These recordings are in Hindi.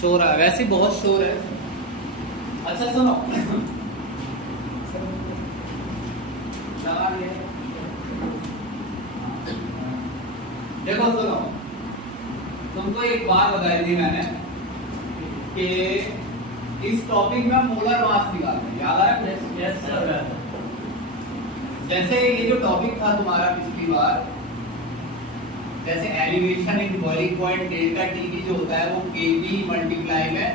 शोर है, वैसे बहुत शोर है। अच्छा सुनो, लगा लिया। देखो सुनो, तुमको एक बात बताई थी मैंने कि इस टॉपिक में मोलर मास निकालते हैं, याद है? Yes sir. जैसे ये जो टॉपिक था तुम्हारा पिछली बार, जैसे elevation in boiling point delta TV जो होता है वो केवी मल्टीप्लाई में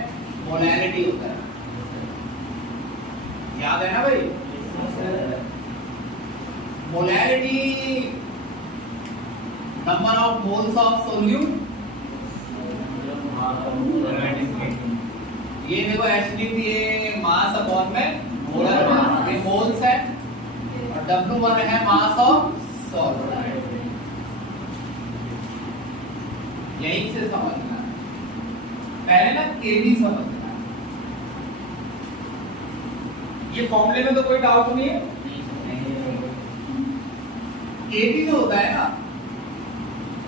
मोलैरिटी होता है, याद है ना भाई? Molarity number of moles of solute, ये देखो H ये मास अपॉन में मोलर मास, ये मोल्स है, और W1 है मास ऑफ सॉल्वेंट। यही से समझना है, पहले ना केवी समझना है। ये फॉर्मूले में तो कोई डाउट नहीं है। केवी जो होता है ना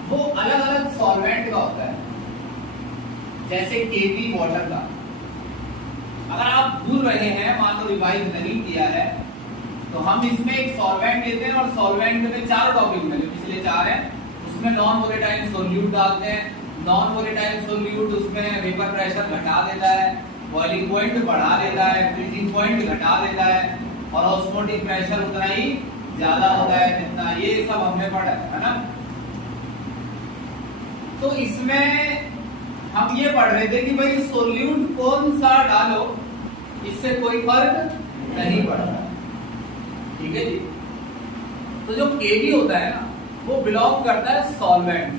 वो अलग अलग सॉल्वेंट का होता है, जैसे केवी वाटर का। अगर आप भूल रहे हैं, मान लो रिवाइज नहीं किया है, तो हम इसमें एक सॉल्वेंट लेते हैं और सॉल्वेंट में चार टॉपिक में जो पिछले चार हैं उसमें नॉन वोलेटाइल सोल्यूट डालते हैं। नॉन वोलेटाइल सोल्यूट उसमें वेपर प्रेशर घटा देता है, बॉइलिंग पॉइंट बढ़ा देता है, फ्रीजिंग पॉइंट घटा देता है, और ऑस्मोटिक प्रेशर उतना ही ज्यादा होता है जितना, ये सब हमने पढ़ा है ना। तो इसमें हम ये पढ़ रहे थे कि भाई सोल्यूट कौन सा डालो, इससे कोई फर्क नहीं पड़ता, ठीक है जी। तो जो केवी होता है ना वो बिलोंग करता है सॉल्वेंट।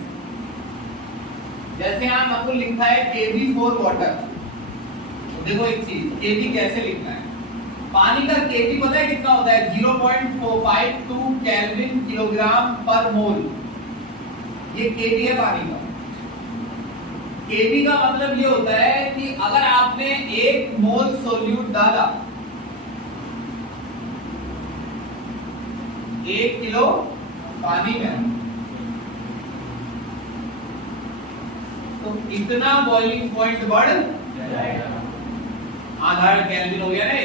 जैसे यहां नकुल लिखा है केवी फॉर वाटर, तो देखो एक चीज, केवी कैसे लिखना है। पानी का केवी पता है कितना होता है? 0.452 केल्विन किलोग्राम पर मोल, ये केवी है पानी का। केवी का मतलब ये होता है कि अगर आपने 1 मोल सोल्यूट डाला 1 किलो पानी में, तो इतना बॉइलिंग पॉइंट बढ़ जाएगा। आधा केल्विन हो गया ना,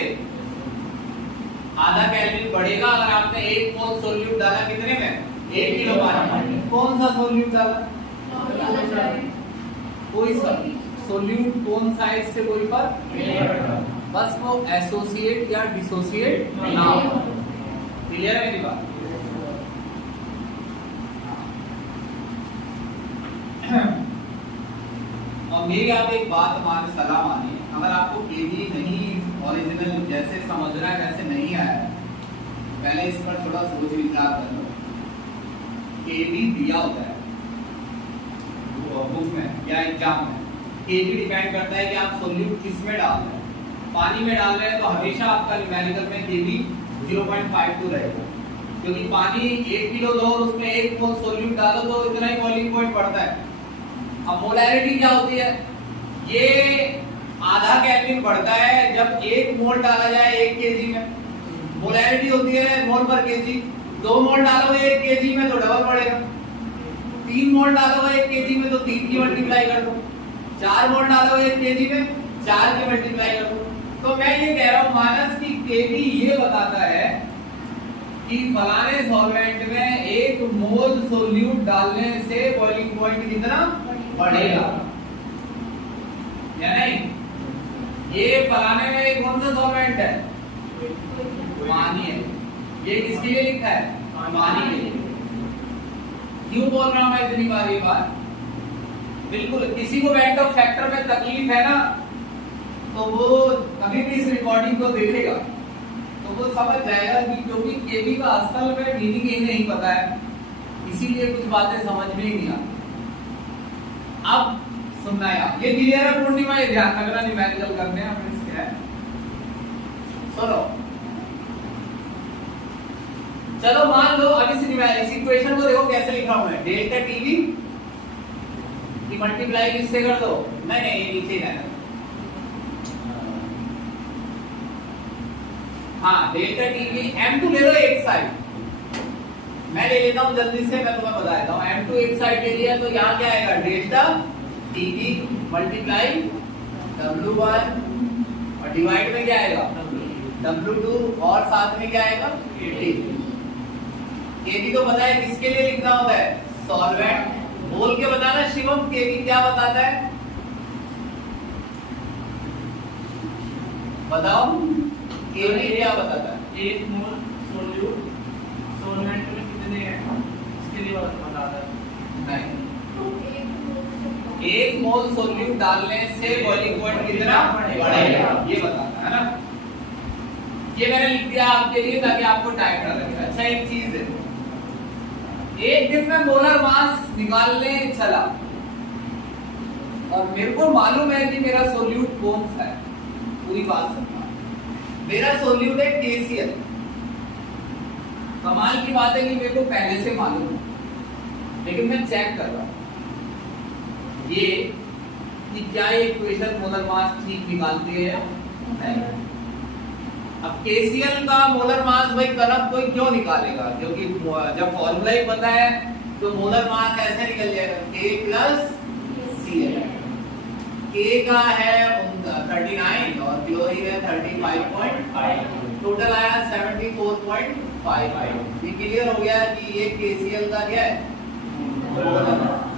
आधा केल्विन बढ़ेगा अगर आपने 1 मोल सोल्यूट डाला कितने में? 1 किलो पानी। कौन सा सोल्यूट डाला? कोई सा सोल्यूट, कौन सा इससे कोई फर्क, बस वो एसोसिएट या डिसोसिएट ना हो। क्लियर है मेरी बात? और मेरी आप एक बात हमारे सलाह मानिए, अगर आपको केवी नहीं ओरिजिनल जैसे समझना है वैसे नहीं आया, पहले इस पर थोड़ा सोच विचार कर लो। केवी दिया होता है बुक में या एग्जाम में, केवी डिपेंड करता है कि आप सोल्यूट किस में डाल रहे हैं। पानी में डाल रहे हैं तो हमेशा आपका न्यूमेरिकल में केवी 0.52 रहेगा, क्योंकि पानी 1 किलो दो और उसमें 1 मोल सोल्यूट डालो तो इतना ही बॉइलिंग पॉइंट बढ़ता है। अब मोलैरिटी क्या होती है? ये आधा केल्विन बढ़ता है जब 1 मोल डाला जाए 1 केजी में, मोलैरिटी होती है मोल पर केजी। 2 मोल डालो 1 केजी में तो डबल बढ़ेगा, 3 मोल डालो 1 केजी में तो 3 की मल्टीप्लाई कर दो, 4 मोल डालो 1 केजी में 4 की मल्टीप्लाई कर दो। तो मैं ये कह रहा हूं मानस की केवी ये बताता है कि फलाने सॉल्वेंट में 1 मोल सोल्यूट डालने से बॉइलिंग पॉइंट कितना बढ़ेगा या नहीं। ये फलाने में कौन सा सॉल्वेंट है? पानी है। ये किसके लिए लिखा है? पानी के लिए। क्यों बोल रहा हूं मैं इतनी बार ये बात? बिल्कुल, किसी को वेक्टर फैक्टर में तकलीफ है ना, तो वो कभी भी इस रिकॉर्डिंग को देखेगा तो वो समझ जाएगा कि क्योंकि केवी का असल में मीनिंग ही नहीं पता है, इसीलिए कुछ बातें समझ में ही नहीं आती। अब सुनना यार, ये क्लियर है पूर्णिमा? ये ध्यान रखना, न्यूमेरिकल करने हैं अपने इसके है। सुनो, चलो मान लो अब इस इक्वेशन को देखो कैसे लिखा हूं मैं। डेल्टा टीवी की मल्टीप्लाई किससे कर दो? नहीं ये नीचे रहना। हाँ, डेल्टा टीवी M2 ले लो एक साइड, मैं ले लेता हूं जल्दी से, मैं तुम्हें बता देता हूं। M2 एक साइड ले लिया तो यहाँ क्या आएगा? डेल्टा टीवी मल्टीप्लाई W1 और डिवाइड में क्या आएगा W2 और साथ में क्या आएगा KD। KD तो पता है किसके लिए लिखना होता है, सॉल्वेंट। बोल के बताना शिवम, KD क्या बताता है, बताओ KD क्या बताता है। 1 मोल सोल्यूट सॉल्वेंट में कितने हैं इसके लिए बताता है। नहीं, 1 मोल सोल्यूट डालने से बॉइलिंग पॉइंट कितना बढ़ेगा, ये बताता है ना। ये मैंने लिख दिया आपके लिए ताकि आपको टाइम ना लगे। अच्छा एक चीज है, एक दिन में मोलर मास निकालने चला और मेरे को मालूम है कि मेरा सोल्यूट कौन सा है। पूरी बात सुनना, मेरा सोल्यूट है KCl। कमाल की बात है कि मेरे को पहले से मालूम है, लेकिन मैं चेक कर रहा हूं ये कि क्या ये इक्वेशन मोलर मास ठीक निकालती है या नहीं। अब KCl का मोलर मास भाई कनक कोई क्यों निकालेगा, क्योंकि जब फॉर्मूला ही पता है तो मोलर मास ऐसे निकल जाएगा K प्लस Cl। K का है 39 और क्लोरीन है 35.5, टोटल आया 74.55। ये क्लियर हो गया कि ये KCl का क्या है मोलर मास।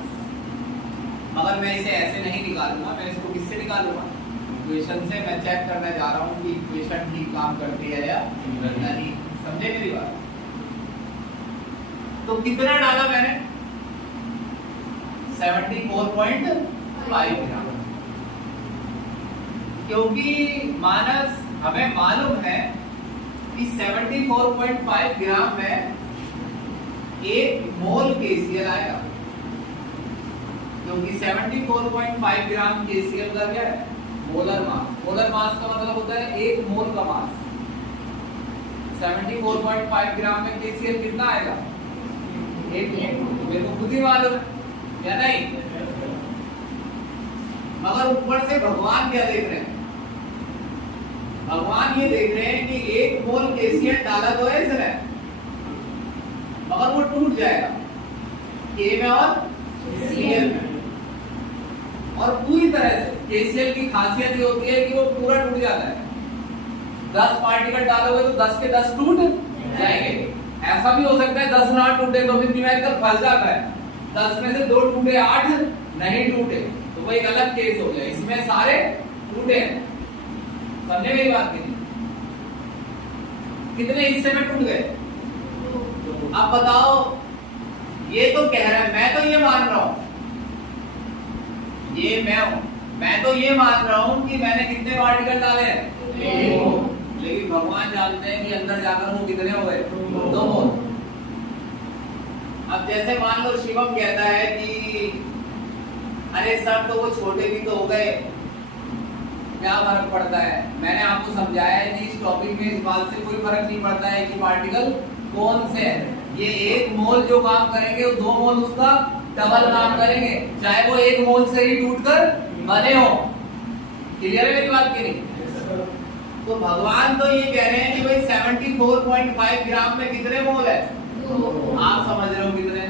मगर मैं इसे ऐसे नहीं निकालूंगा, मैं इसको किससे निकालूंगा, इक्वेशन से। मैं चेक करने जा रहा हूं कि इक्वेशन ठीक काम करती है या नहीं। समझे मेरी बात। तो कितना डाला मैंने, 74.5 ग्राम, क्योंकि मानस हमें मालूम है कि 74.5 ग्राम में 1 मोल KCl आएगा, क्योंकि 74.5 ग्राम KCl का क्या है मोलर मास। मोलर मास का मतलब होता है 1 मोल का मास। 74.5 ग्राम में KCl कितना आएगा, 1 मोल। मेरे को खुद ही मालूम है या नहीं। मगर ऊपर से भगवान क्या देख रहे हैं, भगवान ये देख रहे हैं कि 1 मोल KCl डाला तो है इसने, मगर वो टूट जाएगा K में और Cl में। और पूरी तरह से KCl की खासियत ये होती है कि वो पूरा टूट जाता है। 10 पार्टिकल डालोगे तो 10 के 10 टूट जाएंगे। ऐसा भी हो सकता है 10 ना टूटे तो फिर न्यूमेरिकल फंस जाता है। 10 में से 2 टूटे, 8 नहीं टूटे, तो वो एक अलग केस हो गया। इसमें सारे टूटे हैं। समझे मेरी बात की नहीं? कितने हिस्से में टूट गए आप बताओ। ये तो कह रहा है, मैं तो ये मान रहा हूं, ये मैं तो ये मान रहा हूं कि मैंने कितने पार्टिकल डाले हैं, लेकिन भगवान जानते हैं कि अंदर जाकर वो कितने हो गए, 2 मोल। अब जैसे मान लो शिवम कहता है कि अरे सर तो वो छोटे भी तो हो गए, क्या फर्क पड़ता है। मैंने आपको समझाया है कि इस टॉपिक में इस बात से कोई फर्क नहीं पड़ता है कि पार्टिकल कौन से है। ये 1 मोल जो काम करेंगे वो 2 मोल उसका डबल काम करेंगे, चाहे वो 1 मोल से ही टूटकर बने हो। क्लियर है मेरी बात की नहीं? तो भगवान तो ये कह रहे हैं कि भाई 74.5 ग्राम में कितने मोल है, आप समझ रहे हो कितने।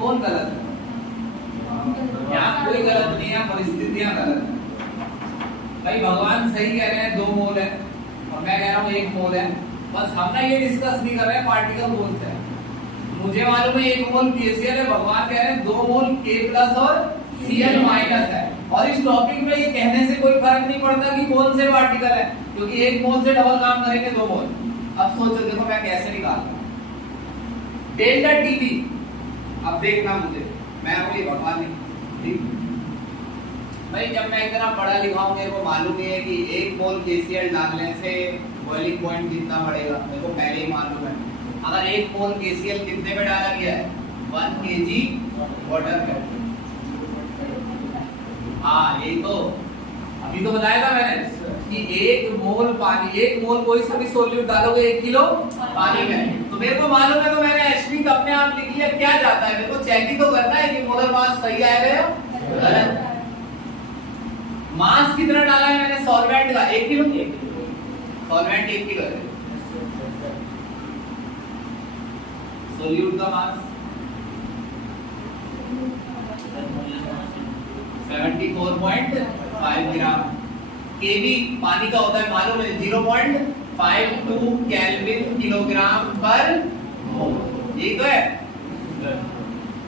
कौन गलत है? यहाँ कोई गलत नहीं है, परिस्थितियां गलत है। भाई भगवान सही कह रहे हैं 2 मोल है और मैं कह रहा हूँ 1 मोल है। बस हम ना ये डिस्कस नहीं कर रहे हैं पार्टिकल कौन से है। मुझे मालूम है 1 मोल KCl है, भगवान कह रहे हैं 2 मोल K प्लस और Cl माइनस है। और इस टॉपिक में ये कहने से कोई फर्क नहीं पड़ता कि कौन से पार्टिकल है, क्योंकि 1 मोल से डबल काम करेंगे 2 मोल। अब सोचो, देखो मैं कैसे निकालूंगा डेल्टा TB। अब देखना मुझे, मैं कोई भगवान नहीं। भाई जब मैं इतना पढ़ा लिखा हूं, मेरे को मालूम ही है कि 1 मोल KCl डालने से बॉइलिंग पॉइंट कितना बढ़ेगा, मेरे को पहले ही मालूम है। अगर 1 मोल KCl कितने में डाला गया है, 1 kg वाटर में। हाँ यही तो अभी तो बताया था मैंने कि 1 मोल पानी, 1 मोल कोई सा भी सोल्यूट डालोगे 1 किलो पानी में, तो मेरे को मालूम है, तो मैंने Hb अपने आप लिख लिया। क्या जाता है, मेरे को चेक ही तो करना है कि मोलर मास सही आएगा या गलत। मास कितना डाला है मैंने सॉल्वेंट का, 1 किलो। सॉल्वेंट 1 किलो है। सोल्यूट का मास 74.5 5 ग्राम। केवी पानी का होता है मालूम है 0.52 केल्विन किलोग्राम पर मोल। यही तो है,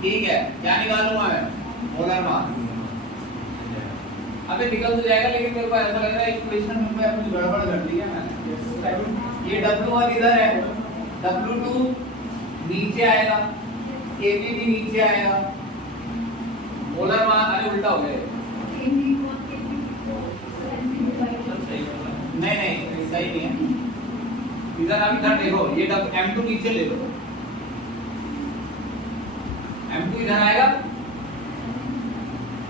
ठीक है। क्या निकालूंगा मैं? Molar mass. अबे निकल तो जाएगा, लेकिन मेरे को ऐसा लग रहा है इक्वेशन में कुछ गड़बड़ कर दी है मैंने। ये W1 इधर है, W2 नीचे आएगा, Kb भी नीचे आएगा, मोलर मास अरे उल्टा हो गया। नहीं सही नहीं है। इधर आप इधर देखो, ये M2 नीचे ले लो, M2 इधर आएगा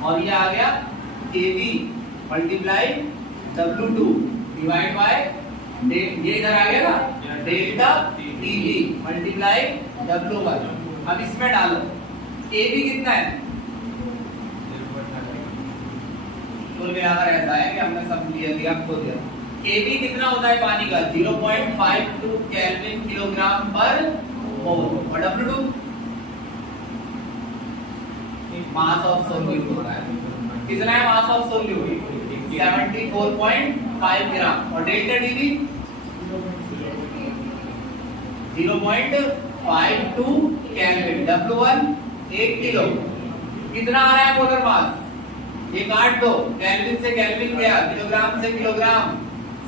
और ये आ गया Kb multiply W2 divide by ये इधर आ गया ना डेल्टा Tb मल्टीप्लाई W1। अब इसमें डालो Kb कितना है, कुल मिलाकर ऐसा है कि हमने सब लिया दिया आपको दिया। Kb कितना होता है पानी का? 0.52 केल्विन किलोग्राम पर मोल। और W2 मास ऑफ सोल्यूट होता है। कितना है मास ऑफ सोल्यूट? 74.5 ग्राम। और delta Tb 0.52 kelvin. W1 1 kilo. कितना आ रहा है मोलर मास? ये काट दो, केल्विन से केल्विन गया, किलोग्राम से किलोग्राम।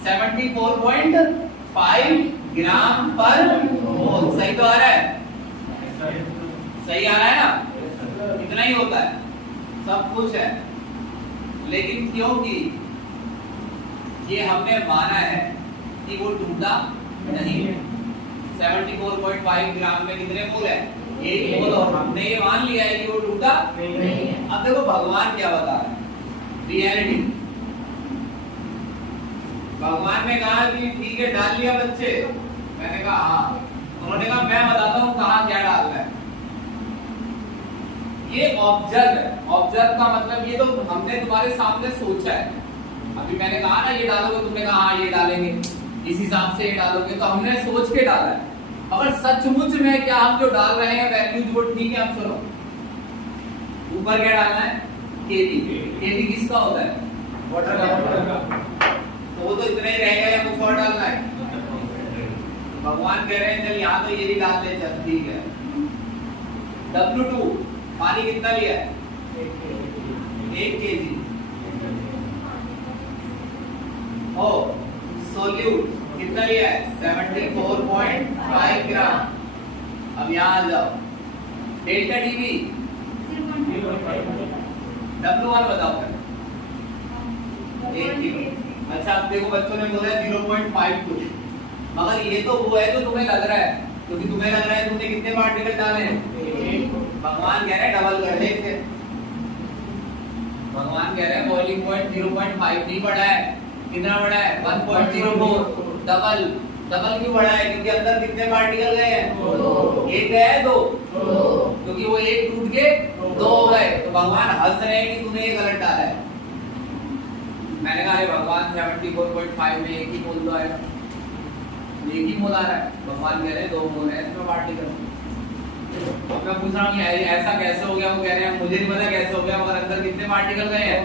74.5 ग्राम पर मोल। सही तो आ रहा है? सही आ रहा है ना? इतना ही होता है, सब कुछ है। लेकिन क्योंकि ये हमने माना है कि वो टूटा नहीं है। 74.5 ग्राम में कितने मोल है? 1 मोल। और हमने ये मान लिया है कि वो टूटा नहीं है। अब देखो भगवान क्या बता रहे हैं, रियलिटी। भगवान ने कहा कि ठीक है डाल लिया बच्चे, मैंने कहा हाँ। उन्होंने कहा मैं बताता हूँ कहाँ क्या डालना है। ये ऑब्जर्व है। ऑब्जर्व का मतलब ये तो हमने तुम्हारे सामने सोचा है। अभी मैंने कहा ना ये डालोगे, तुमने कहा हाँ ये डालेंगे, इस हिसाब से ये डालोगे, तो हमने सोच के डाला है। अगर सचमुच में क्या हम जो डाल रहे हैं वैल्यूज वो ठीक है, हम सुनो। ऊपर क्या डालना है? Kb। Kb किसका होता है? वाटर का। तो वो तो इतना ही रहेगा या कुछ और डालना है? भगवान कह रहे हैं चल यहाँ तो ये भी डाल दे, चल ठीक है। W2 पानी कितना लिया है? 1 kg। ओ सोल्यूट कितना लिया है? 74.5 ग्राम। अब यहाँ आ जाओ, डेल्टा Tb W1 बताओ फिर। 1 किलो। अच्छा अब देखो बच्चों ने बोला 0.52, मगर ये तो वो है जो तुम्हें लग रहा है, क्योंकि तुम्हें लग रहा है तुमने कितने पार्टिकल डाले हैं? भगवान कह रहे हैं डबल कर दे इसे। भगवान कह रहे हैं बॉइलिंग पॉइंट 0.5 नहीं बढ़ा है, कितना बढ़ा है? 1.04। डबल। डबल क्यों बढ़ा है? क्योंकि अंदर कितने पार्टिकल गए हैं? एक गया है, 2। क्योंकि वो एक टूट के 2 हो गए। तो भगवान हंस रहे हैं कि तूने ये गलत डाला है। मैंने कहा भगवान 74.5 में एक ही मोल तो आएगा, एक ही मोल आ रहा है। भगवान कह रहे हैं 2 मोल है इसमें पार्टिकल। अब मैं पूछ रहा हूँ ऐसा कैसे हो गया? वो कह रहे हैं मुझे नहीं पता कैसे हो गया, मगर अंदर कितने पार्टिकल गए हैं?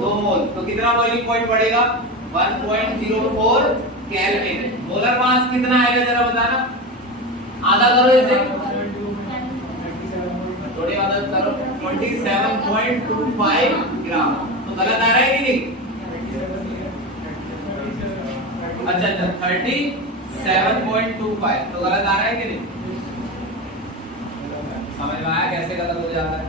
2 मोल। तो कितना बॉइलिंग पॉइंट बढ़ेगा? 1.04 केल्विन। मोलर मास कितना आएगा जरा बताना, आधा करो इसे, थोड़ी मदद करो। 27.25 ग्राम। तो गलत आ रहा है कि नहीं? अच्छा 37.25 तो गलत आ रहा है कि नहीं? समझ में आया कैसे गलत हो जाता है?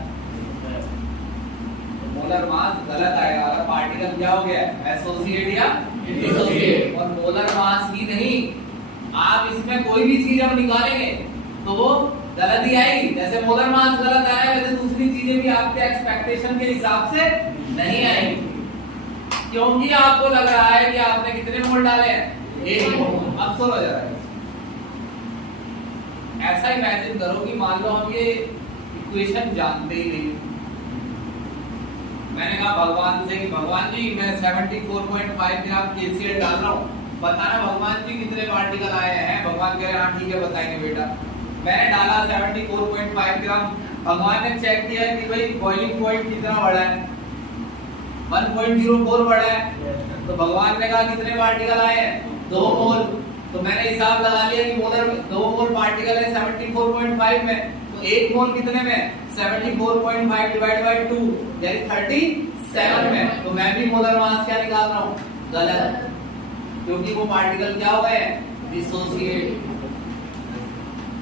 मोलर मास गलत आएगा अगर पार्टिकल क्या हो गया है? एसोसिएट या डिसोसिएट। और मोलर मास ही नहीं, आप इसमें कोई भी चीज हम निकालेंगे तो वो गलत ही आएगी। जैसे मोलर मास गलत आया वैसे दूसरी चीजें भी आपके एक्सपेक्टेशन के हिसाब से नहीं आएंगी, क्योंकि आपको लग रहा है कि आपने कितने मोल डाले हैं? 1 मोल। अब सुनो जरा, ऐसा इमेजिन करो कि मान लो हम ये इक्वेशन जानते ही नहीं। मैंने कहा भगवान से कि भगवान जी मैं 74.5 ग्राम KCl डाल रहा हूँ, बताना भगवान जी कितने पार्टिकल आए हैं? भगवान कह रहे हैं हाँ ठीक है बताएंगे बेटा। मैंने डाला 74.5 ग्राम। भगवान ने चेक किया कि भाई बॉइलिंग पॉइंट कितना बढ़ा है, 1.04 बढ़ा है, तो भगवान ने कहा कितने पार्टिकल आए हैं? 2 मोल। तो मैंने हिसाब लगा लिया कि मोलर में 2 मोल पार्टिकल है 74.5 में, तो 1 मोल कितने में? 74.5 डिवाइड बाय 2 यानी 37 में। तो मैं भी मोलर मास क्या निकाल रहा हूँ? गलत, क्योंकि वो पार्टिकल क्या हुए हैं? डिसोसिएट।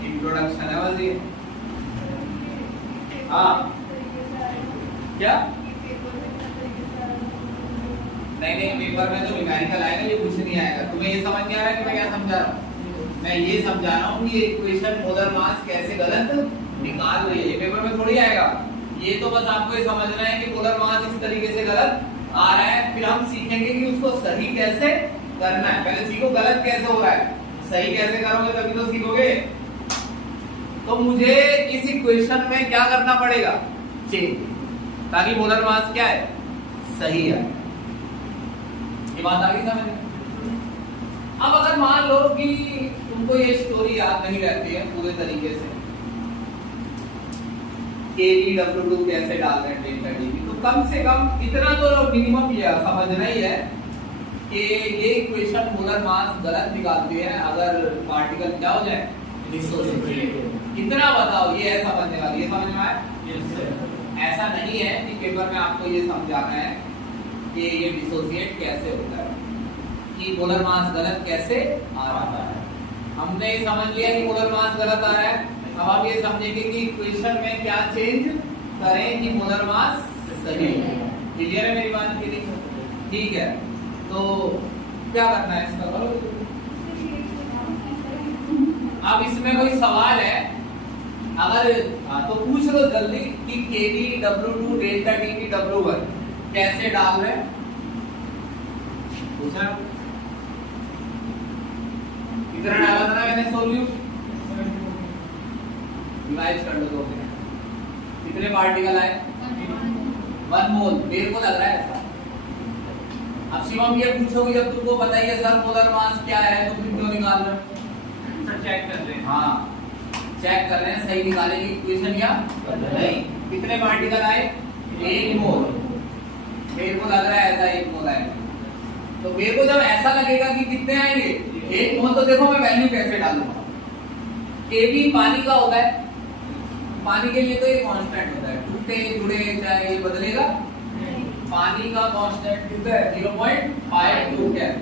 इंट्रोडक्शन है बस ये। हाँ क्या? नहीं, पेपर में तो न्यूमेरिकल आएगा, ये कुछ नहीं आएगा। तुम्हें ये समझ नहीं आ रहा है कि मैं क्या समझा रहा हूँ? मैं ये समझा रहा हूँ कि इक्वेशन मोलर मास कैसे गलत निकाल रही है, ये पेपर में थोड़ी आएगा। ये तो बस आपको ये समझना है कि मोलर मास इस तरीके से गलत आ रहा है, फिर हम सीखेंगे कि उसको सही कैसे करना है। पहले सीखो गलत कैसे हो रहा है, सही कैसे करोगे तभी तो सीखोगे। तो मुझे इस इक्वेशन में क्या करना पड़ेगा? चेंज, ताकि मोलर मास क्या है? सही है। ये बात आ गई समझ में? अब अगर मान लो कि तुमको ये स्टोरी याद नहीं रहती है पूरे तरीके से, KVW2 कैसे डाल रहे हैं डेल्टा डी, तो कम से कम इतना तो मिनिमम ये समझना ही है कि ये इक्वेशन मोलर मास गलत निकालती है अगर पार्टिकल क्या हो जाए? डिसोसिएट। इतना बताओ, ये है समझने वाली, ये समझ में आया? ऐसा नहीं है कि पेपर में आपको ये समझाना है कि ये डिसोसिएट कैसे होता है, कि मोलर मास गलत कैसे आ रहा है। हमने समझ लिया कि मोलर मास गलत आ रहा है, अब आप ये समझेंगे कि इक्वेशन में क्या चेंज करें कि मोलर मास सही है। क्लियर है मेरी बात की नहीं? ठीक है, तो क्या करना है इसका करो। अब इसमें कोई सवाल है अगर तो पूछ लो जल्दी कि KVW2 डेल्टा TTW1 कैसे डाल रहे हैं? पूछा कितना डाला था ना मैंने सोल्यूट? डिवाइड कर लो 2 में, कितने पार्टिकल आए? 1 मोल। मेरे को लग रहा है ऐसा। अब शिवम ये पूछोगे जब तुमको पता ही है सर मोलर मास क्या है, तो फिर क्यों निकाल रहे हो? चेक कर रहे हैं। हाँ, चेक कर रहे हैं सही निकालेगी इक्वेशन या नहीं। कितने पार्टिकल आए? 1 मोल। मेरे को लग रहा है ऐसा 1 मोल आएगा। तो मेरे को जब ऐसा लगेगा कि कितने आएंगे 1 मोल, तो देखो मैं वैल्यू कैसे डालूंगा। केवी पानी का होता है, पानी के लिए तो ये कांस्टेंट होता है, टूटे जुड़े चाहे ये बदलेगा। पानी का कांस्टेंट कितना है? 0.52 क्या है?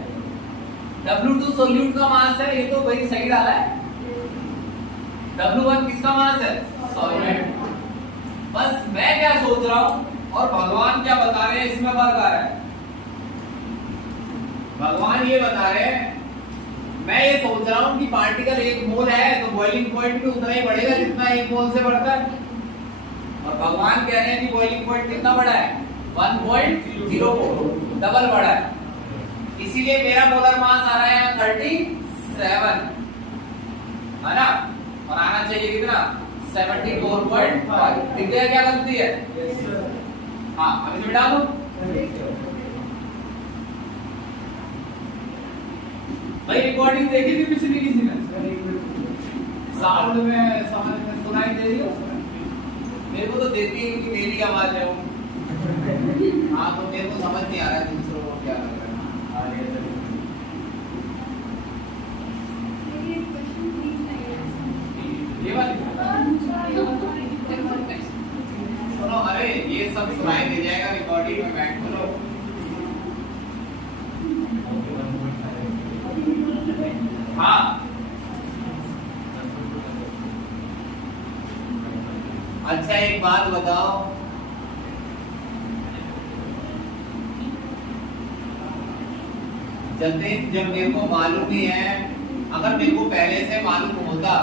W2 सोल्यूट का मास है, ये तो भाई सही डाला है। W1 किसका मास है? सॉल्वेंट। बस मैं क्या सोच रहा हूं और भगवान क्या बता रहे हैं, इसमें फर्क आ रहा है। भगवान ये बता रहे हैं, मैं ये सोच रहा हूं कि पार्टिकल 1 मोल है तो बॉइलिंग पॉइंट भी उतना ही बढ़ेगा जितना 1 मोल से बढ़ता है, और भगवान कह रहे हैं कि बॉइलिंग पॉइंट कितना बढ़ा है? 1.04, डबल बढ़ा है। इसीलिए मेरा मोलर मास आ रहा है 37, है ना? और आना चाहिए कितना? 74.5। दिख गया क्या गलती है? हाँ, अब इसमें डालो। भाई रिकॉर्डिंग देखी थी पिछली किसी ने? साउंड में समझ में सुनाई दे रही है? मेरे को तो देती है क्योंकि मेरी आवाज है वो। हाँ, तो मेरे को समझ नहीं आ रहा है दूसरों को क्या लग रहा है। ये वाली सुनो, अरे ये सब सुनाई दे जाएगा रिकॉर्डिंग में, बैठ करो। हाँ, अच्छा एक बात बताओ, जब मेरे को मालूम ही है, अगर मेरे को पहले से मालूम होता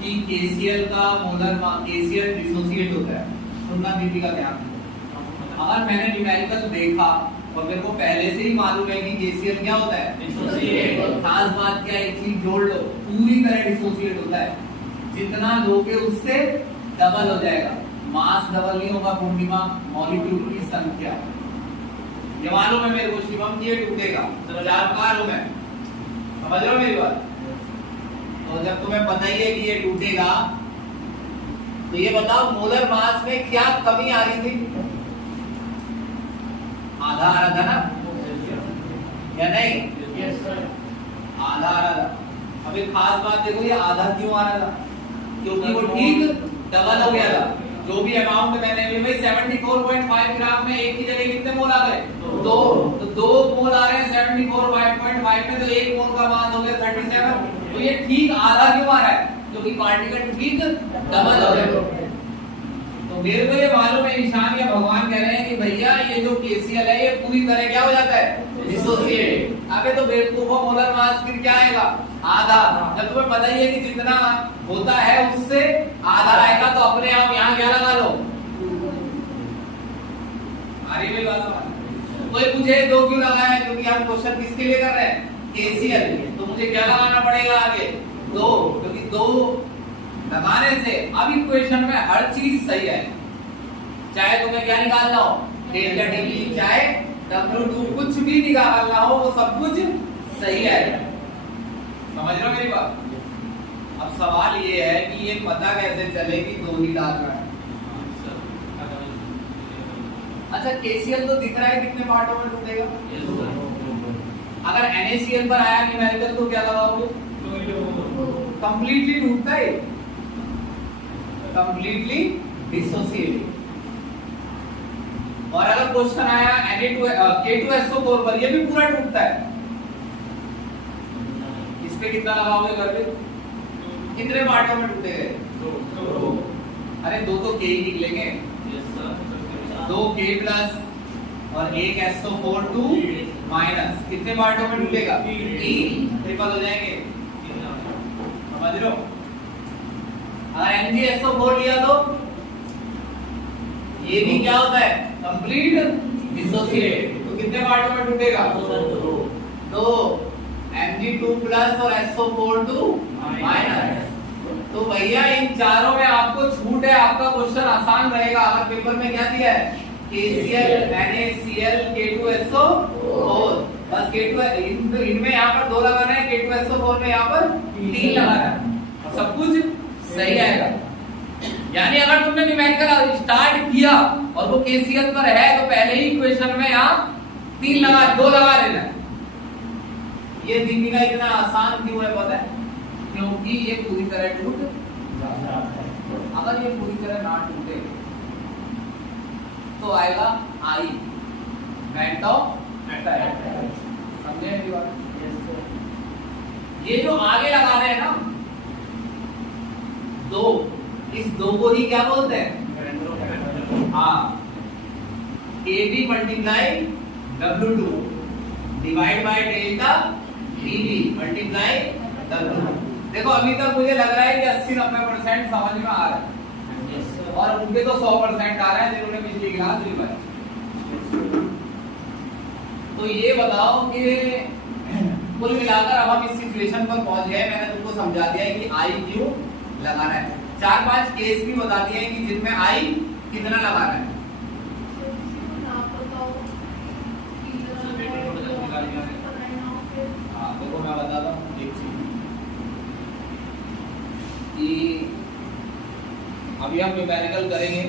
कि KCl का मोलर KCl डिसोसिएट होता है, सुनना दीदी का ध्यान। अगर मैंने न्यूमेरिकल देखा और मेरे को पहले से ही मालूम है कि KCl क्या होता है? डिसोसिएट। खास बात क्या, एक चीज जोड़ लो, पूरी तरह डिसोसिएट होता है। जितना लोगे उससे डबल हो जाएगा। मास डबल नहीं होगा पूर्णिमा, मॉलिक्यूल की संख्या। ये मालूम है मेरे को शिवम, ये टूटेगा, तो जानकार हूं मैं, समझ रहे हो मेरी बात? तो जब तुम्हें पता ही है कि ये टूटेगा, तो ये बताओ मोलर मास में क्या कमी आ रही थी? आधा आ रहा था ना या नहीं? Yes sir. आधा आ रहा था। अब एक खास बात देखो, ये आधा क्यों आ रहा था? क्योंकि वो ठीक डबल हो गया था। जो भी अमाउंट मैंने भी भाई 74.5 ग्राम में एक की जगह कितने मोल आ गए? दो। तो 2 मोल आ रहे हैं 74.5 में, तो 1 मोल का मास हो गया 37। तो ये ठीक आधा क्यों आ रहा है? क्योंकि पार्टिकल ठीक डबल हो गया। तो मेरे को ये मालूम है, ईशान या भगवान कह रहे हैं कि भैया ये जो KCl है ये पूरी तरह क्या हो जाता है? डिसोसिएट। अबे तो बेवकूफों, मोलर मास फिर क्या आएगा? आधा। जब तुम्हें पता ही है कि जितना होता है उससे आधा आएगा, तो अपने आप यहाँ क्या लगा लो? अरे भाई बात समझ। कोई पूछे 2 क्यों लगाया? क्योंकि हम क्वेश्चन किसके लिए कर रहे हैं? KCl। तो मुझे क्या लगाना पड़ेगा आगे? 2, क्योंकि 2 लगाने से अब इक्वेशन में हर चीज सही है। चाहे तुम्हें क्या निकालना हो, डेल्टा टी, चाहे W2, कुछ भी निकालना हो, वो सब कुछ सही है। समझ रहे हो मेरी बात? अब सवाल ये है कि ये पता कैसे चले कि 2 ही डाल रहा है। अच्छा, KCl तो दिख रहा है कितने पार्टों में टूटेगा? अगर NaCl पर आया न्यूमेरिकल तो क्या लगाओगे? कंप्लीटली टूटता है, कंप्लीटली डिसोसिएटिंग। और अगर क्वेश्चन आया K2SO4 पर, ये भी पूरा टूटता है। इस पे कितना लगाओगे घर पे? कितने पार्टों में टूटेगा? 2। अरे 2 तो K ही निकलेंगे। 2 K प्लस और 1 SO4 2 माइनस, कितने पार्टों में टूटेगा? 3। ट्रिपल हो जाएंगे। समझ रहे हो? अगर NgSO4 लिया तो ये भी क्या होता है? Complete dissociate. तो कितने पार्टों में टूटेगा? 2 Mg2 प्लस और SO4 2 माइनस। तो भैया इन चारों में आपको छूट है, आपका क्वेश्चन आसान रहेगा। अगर पेपर में क्या दिया है? KCl, NaCl, K2SO4, बस K2 इनमें यहाँ पर 2 लगाना है, K2SO4 में यहाँ पर 3 लगाना है, और सब कुछ सही आएगा। यानी अगर तुमने न्यूमेरिकल स्टार्ट किया और वो KCl पर है, तो पहले ही इक्वेशन में यहाँ 2 लगा लेना। ये दीपिका इतना आसान क्यों है पता है? क्योंकि ये पूरी तरह टूट जाता है। अगर ये पूरी तरह ना टूटे तो आएगा I, मेंटो मेटाइल। समझे मेरी बात? ये जो आगे लगा रहे हैं ना 2, इस 2 को ही क्या बोलते हैं? हाँ, AB multiply W2 divide by delta DB multiply W2। देखो अभी तक मुझे लग रहा है कि 80-90% समझ में आ रहा है, और उनके तो 100% आ रहा है जिन्होंने पिछली क्लास ली है। तो ये बताओ कि कुल मिलाकर अब हम इस सिचुएशन पर पहुंच गए। मैंने तुमको समझा दिया है कि I क्यों लगाना है। 4-5 केस भी बता दिए हैं कि जिनमें I कितना लगाना है। हाँ देखो मैं बताता हूँ एक चीज कि अभी हम न्यूमेरिकल करेंगे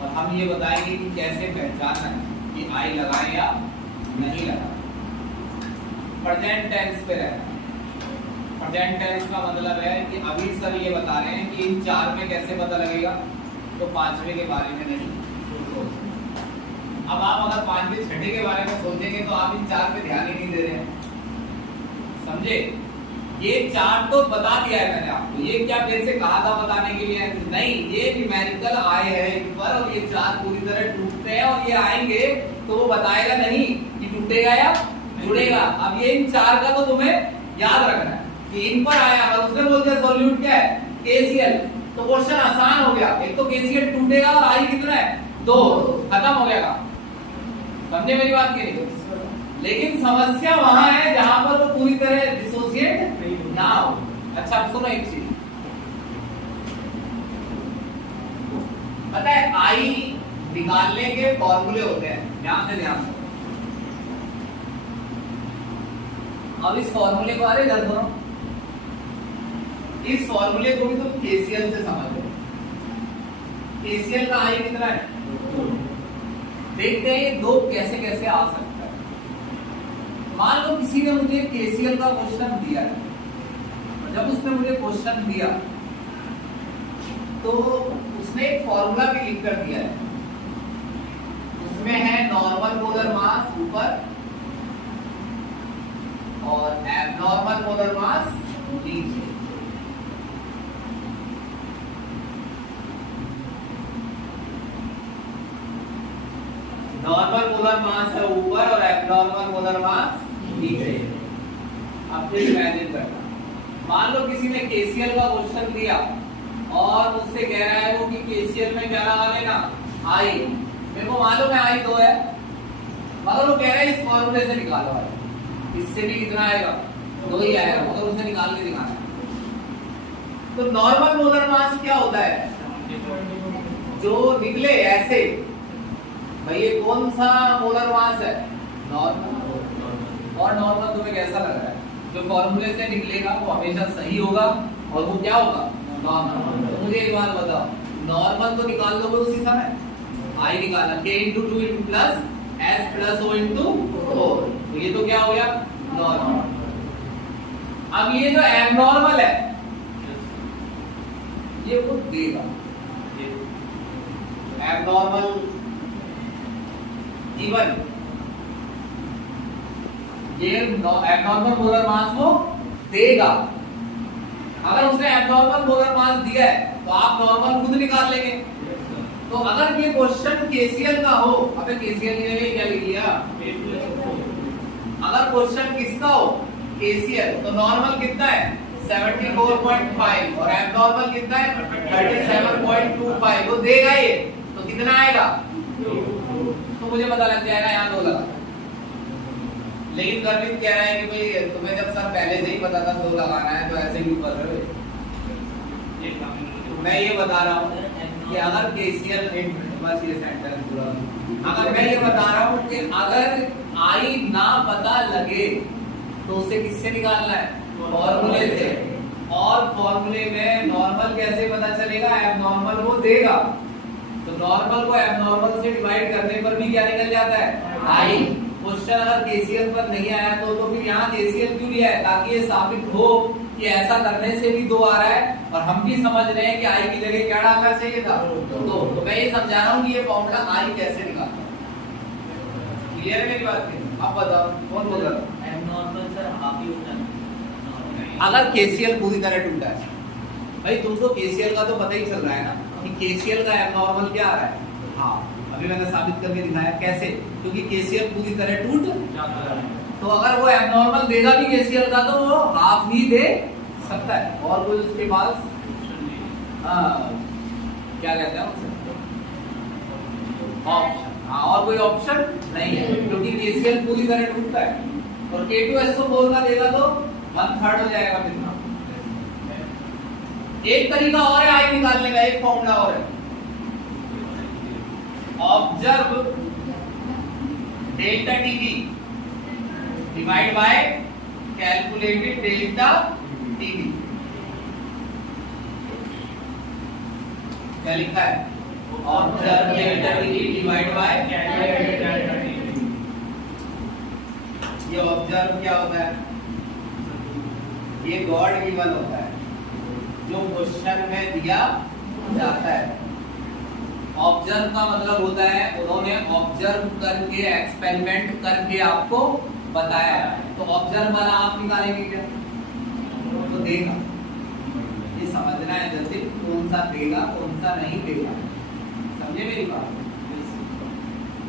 और हम ये बताएंगे कि कैसे पहचानना है कि I लगाएं या नहीं लगाएं। प्रेजेंट टेंस पे रहना। प्रेजेंट टेंस का मतलब है कि अभी सर ये बता रहे हैं कि इन 4 में कैसे पता लगेगा, तो 5वें के बारे में नहीं। अब आप अगर 5वें 6ठे के बारे में सोचेंगे तो आप इन 4 पे ध्यान ही नहीं दे रहे हैं। समझे? ये 4 तो बता दिया है मैंने आपको। ये क्या फिर से कहा था बताने के लिए? नहीं, ये न्यूमेरिकल आए हैं इन पर और ये 4 पूरी तरह टूटते हैं, और ये आएंगे तो वो बताएगा नहीं कि टूटेगा या जुड़ेगा। अब ये इन 4 का तो तुम्हें याद रखना है कि इन पर आया, अगर उसने बोल दिया सॉल्यूट क्या है? KCl, तो क्वेश्चन आसान हो गया। एक तो KCl टूटेगा और I कितना है? 2, खत्म हो गया। समझे मेरी बात के लिए? लेकिन समस्या वहां है जहां पर वो पूरी तरह डिसोसिएट ना हो। अच्छा अब सुनो एक चीज, पता है I निकालने के फॉर्मूले होते हैं, ध्यान से ध्यान से। अब इस फॉर्मूले को अरे इधर सुनो, इस फॉर्मूले को भी तुम KCl से समझ लो। KCl का I कितना है? देखते हैं ये दो कैसे कैसे आ सकता है। मान लो किसी ने मुझे केसीएल का क्वेश्चन दिया है, जब उसने मुझे क्वेश्चन दिया तो उसने एक फॉर्मूला भी लिख कर दिया है, उसमें है नॉर्मल मोलर मास ऊपर और एब्नॉर्मल मोलर मास नीचे। नॉर्मल मोलर मास है ऊपर और एब्नॉर्मल मोलर मास नीचे। अब फिर इमेजिन करना, मान लो किसी ने केसीएल का क्वेश्चन दिया और मुझसे कह रहा है वो कि केसीएल में क्या लगा लेना, आई। मेरे को मालूम है आई 2 है, मगर वो कह रहा है इस फॉर्मूले से निकालो आई, इससे भी कितना आएगा, 2 ही आएगा, मगर उसे निकाल के दिखाना है। तो नॉर्मल मोलर मास क्या होता है, जो निकले ऐसे, भाई ये कौन सा मोलर मास है, नॉर्मल। और नॉर्मल तुम्हें कैसा लग रहा है, जो फॉर्मूले से निकलेगा वो हमेशा सही होगा और वो क्या होगा, नॉर्मल। तो मुझे एक बात बताओ, नॉर्मल तो निकाल दोगे उसी समय, आई निकाला k × 2 plus s plus o × 4, तो ये तो क्या हो गया, नॉर्मल। अब ये जो एबनॉर्मल है ये वो देगा, एबनॉर्मल इवन ये एबनॉर्मल मोलर मास वो देगा। अगर उसने एबनॉर्मल मोलर मास दिया है तो आप नॉर्मल खुद निकाल लेंगे। तो अगर ये क्वेश्चन केसीएल का हो, अबे केसीएल ने क्या लिख लिया, अगर क्वेश्चन किसका हो, केसीएल, तो नॉर्मल कितना है 74.5 और एबनॉर्मल कितना है 37.25, वो देगा ये, तो कितना आएगा, तो मुझे पता लग जाएगा यहाँ 2 लगा। लेकिन गर्मित कह रहा है कि भाई तुम्हें जब सर पहले से ही पता था 2 लगाना है तो ऐसे क्यों कर रहे हो। मैं ये बता रहा हूँ कि अगर केसीएल, बस ये सेंटेंस पूरा, अगर मैं ये बता रहा हूँ कि अगर आई ना पता लगे तो उसे किससे निकालना है, फॉर्मूले से। और फॉर्मूले में नॉर्मल कैसे पता चलेगा, एबनॉर्मल वो देगा, तो नॉर्मल को एबनॉर्मल से डिवाइड करने पर भी क्या निकल जाता है, आई। क्वेश्चन अगर केसीएल पर नहीं आया तो फिर यहाँ केसीएल क्यों लिया है, ताकि ये साबित हो कि ऐसा करने से भी 2 आ रहा है और हम भी समझ रहे हैं कि आई की जगह क्या डालना चाहिए था, 2। तो मैं ये समझा रहा हूँ कि ये फॉर्मूला आई कैसे निकालना है। क्लियर है मेरी बात? आप बताओ कौन बोल रहा है, एबनॉर्मल सर हाफ ही होता है। अगर केसीएल पूरी तरह टूटा है, भाई तुमको केसीएल का तो पता ही चल रहा है ना कि केसीएल का एबनॉर्मल क्या आ रहा है, हाँ अभी मैंने साबित करके दिखाया कैसे, क्योंकि केसीएल पूरी तरह टूट जाता है। तो अगर वो एबनॉर्मल देगा भी केसीएल का तो वो हाफ ही दे सकता है, और कोई उसके पास क्या कहते हैं ऑप्शन, हाँ और कोई ऑप्शन नहीं है, क्योंकि केसीएल पूरी तरह टूटता है। और K2SO4 का देगा तो 1/3 हो जाएगा कितना। एक तरीका और है आई निकालने का, एक फॉर्मूला और है, observe delta TV divide by calculated delta TV. क्या लिखा है, observe delta TV divide by calculated delta TV. ये ऑब्जर्व क्या होता है, ये गॉड गिवन होता है, जो क्वेश्चन में दिया जाता है। ऑब्जर्व का मतलब होता है उन्होंने ऑब्जर्व करके एक्सपेरिमेंट करके आपको बताया, तो ऑब्जर्व वाला आप निकालेंगे क्या, तो देगा। ये समझना है जल्दी, कौन सा देगा कौन सा नहीं देगा, समझे मेरी बात।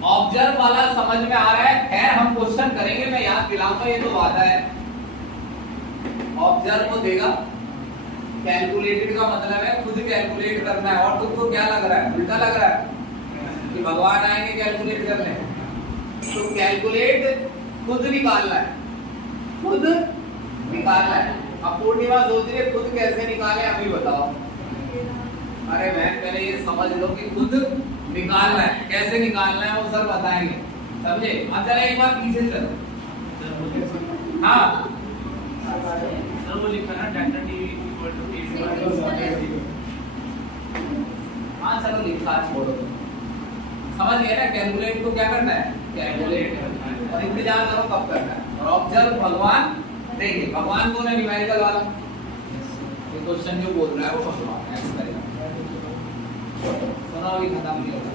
ऑब्जर्व वाला समझ में आ रहा है, खैर हम क्वेश्चन करेंगे, मैं याद दिलाऊंगा, ये तो वादा है। ऑब्जर्व को देगा, कैलकुलेटेड का मतलब है खुद कैलकुलेट करना है, और तुमको क्या लग रहा है, उल्टा लग रहा है कि भगवान आएंगे कैलकुलेट करने, तो कैलकुलेट खुद निकालना है, खुद निकालना है। अब पूर्णिमा सोच रही है खुद कैसे निकाले, अभी बताओ। अरे मैं पहले ये समझ लो कि खुद निकालना है, कैसे निकालना है वो सर बताएंगे, समझे। अब जरा एक बार पीछे चलो, हाँ सर वो लिखा ना डेल्टा टीवी इक्वल टू हाँ चलो लिखा छोड़ो, समझ गए ना, कैलकुलेट को क्या करना है, कैलकुलेट करना है, और इंतजार करो कब करना है। और ऑब्जर्व भगवान, देखिए भगवान कौन है, न्यूमेरिकल वाला, ये क्वेश्चन जो बोल रहा है वो भगवान है, ऐसा करेगा। सुनो अभी खत्म नहीं होगा,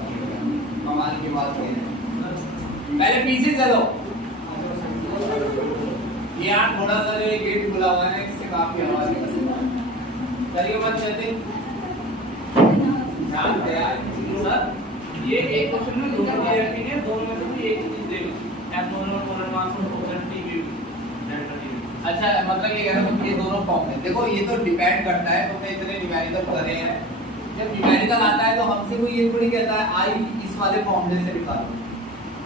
भगवान की बात है, पहले पीछे चलो। ये आप थोड़ा सा जो गेट खुला हुआ है इससे काफी आवाज करिए मत चलते, जानते हैं सर ये एक क्वेश्चन में दोनों की रेटिंग है, दोनों में से कोई एक चीज देगा, एब्नॉर्मल मोलर मास और पॉजिटिव डेल्टा टी। अच्छा मतलब ये कह रहा हूँ ये दोनों फॉर्म है, देखो ये तो डिपेंड करता है, तुमने इतने न्यूमेरिकल करे हैं, जब न्यूमेरिकल आता है तो हमसे कोई ये थोड़ी कहता है आई इस वाले फॉर्मूले से निकालो।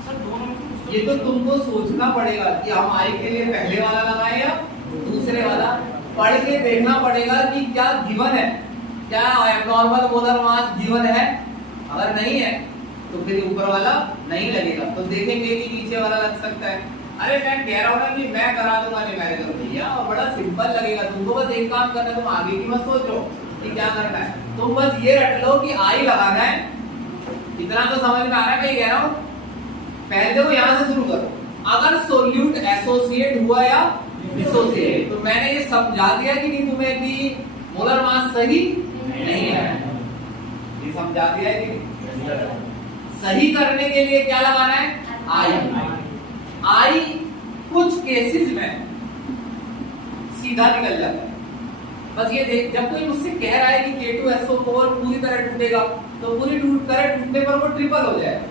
सर दोनों में ये तो तुमको सोचना पड़ेगा कि हम आई के लिए पहले वाला लगाएं या दूसरे वाला, पढ़ के देखना पड़ेगा कि क्या गिवन है, क्या एब्नॉर्मल मोलर मास गिवन है, अगर नहीं है तो फिर ऊपर वाला नहीं लगेगा, तो देखेंगे कि नीचे वाला लग सकता है। अरे मैं कह रहा हूँ ना कि मैं करा दूंगा न्यूमेरिकल भैया, और बड़ा सिंपल लगेगा, तुमको बस एक काम करना है, तुम आगे की मत सोचो कि क्या करना है, तुम बस ये रट लो कि आई लगाना है, इतना तो समझ में आ रहा है, मैं कह रहा हूँ। पहले देखो यहाँ से शुरू करो, अगर सोल्यूट एसोसिएट हुआ या डिसोसिएट, तो मैंने ये समझा दिया कि नहीं तुम्हें कि मोलर मास सही नहीं है, ये समझा दिया है कि सही करने के लिए क्या लगाना है, आई। आई कुछ केसेस में सीधा निकल जाता है, बस ये देख, जब कोई मुझसे कह रहा है कि K2SO4 पूरी तरह टूटेगा, तो पूरी तरह टूटने पर वो ट्रिपल हो जाएगा,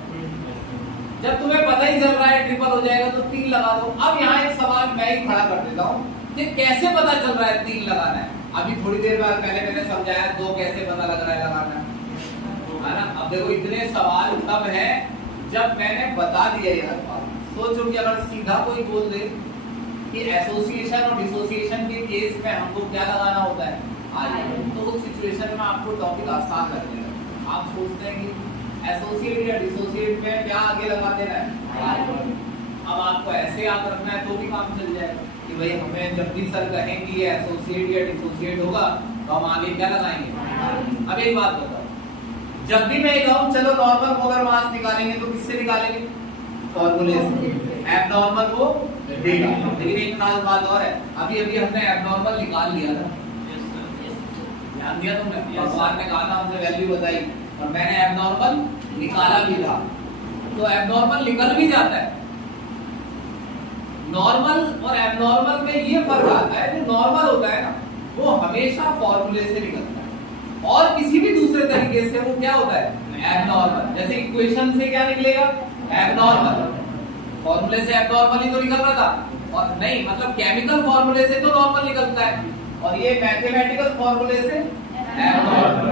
जब तुम्हें पता ही चल रहा है ट्रिपल हो जाएगा तो 3 लगा दो। अब यहाँ एक सवाल मैं ही खड़ा कर देता हूँ कि कैसे पता चल रहा है 3 लगाना है, अभी थोड़ी देर बाद पहले मैंने समझाया 2 कैसे पता लग रहा है लगाना है ना। अब देखो इतने सवाल तब है जब मैंने बता दिया यार बात। सोचो कि अगर सीधा कोई बोल दे कि एसोसिएशन और डिसोसिएशन के केस में हमको क्या लगाना होता है, आई, तो उस सिचुएशन में आपको टॉपिक आसान लगेगा। आप सोचते हैं कि एसोसिएट या डिसोसिएट में क्या आगे लगा देना है, अब आपको ऐसे याद रखना है तो भी काम चल जाएगा कि भाई हमें जब भी सर कहें कि ये एसोसिएट या डिसोसिएट होगा तो हम आगे क्या लगाएंगे। अब एक बात बताओ, जब भी मैं कहूं चलो नॉर्मल मोलर मास निकालेंगे तो किससे निकालेंगे, फॉर्मूले से, एब्नॉर्मल को देगा। लेकिन एक खास बात और है, अभी अभी हमने एब्नॉर्मल निकाल लिया था, ध्यान दिया तुमने, भगवान ने कहा था हमसे वैल्यू बताई और मैंने एब्नॉर्मल निकाला भी था, तो एब्नॉर्मल निकल भी जाता है। नॉर्मल और एब्नॉर्मल में ये फर्क आता है, जो नॉर्मल होता है ना वो हमेशा फॉर्मूले से निकलता है, और किसी भी दूसरे तरीके से वो क्या होता है, एब्नॉर्मल। जैसे इक्वेशन से क्या निकलेगा, एब्नॉर्मल, फॉर्मूले से एब्नॉर्मल ही तो निकल रहा था, और नहीं मतलब केमिकल फॉर्मूले से तो नॉर्मल निकलता है, और ये मैथमेटिकल फॉर्मूले से एब्नॉर्मल,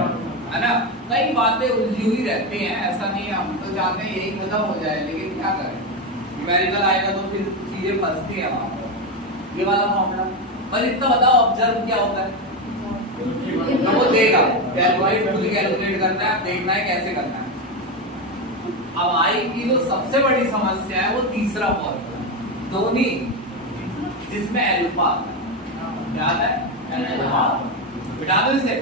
है ना। कई बातें उलझी हुई रहती हैं, ऐसा नहीं है, हम तो चाहते हैं यही खत्म हो जाए, लेकिन क्या करें, न्यूमेरिकल आएगा तो फिर चीजें फंसती है वहां पर। ये वाला फॉर्मूला पर इतना बताओ, ऑब्जर्व क्या होता है, तो वो देगा कैलकुलेट करना है, देखना है कैसे करना है। अब आई की जो सबसे बड़ी समस्या है वो तीसरा फॉर्मूला, दोनों जिसमें अल्फा क्या है, अल्फा बिठा दो इसे।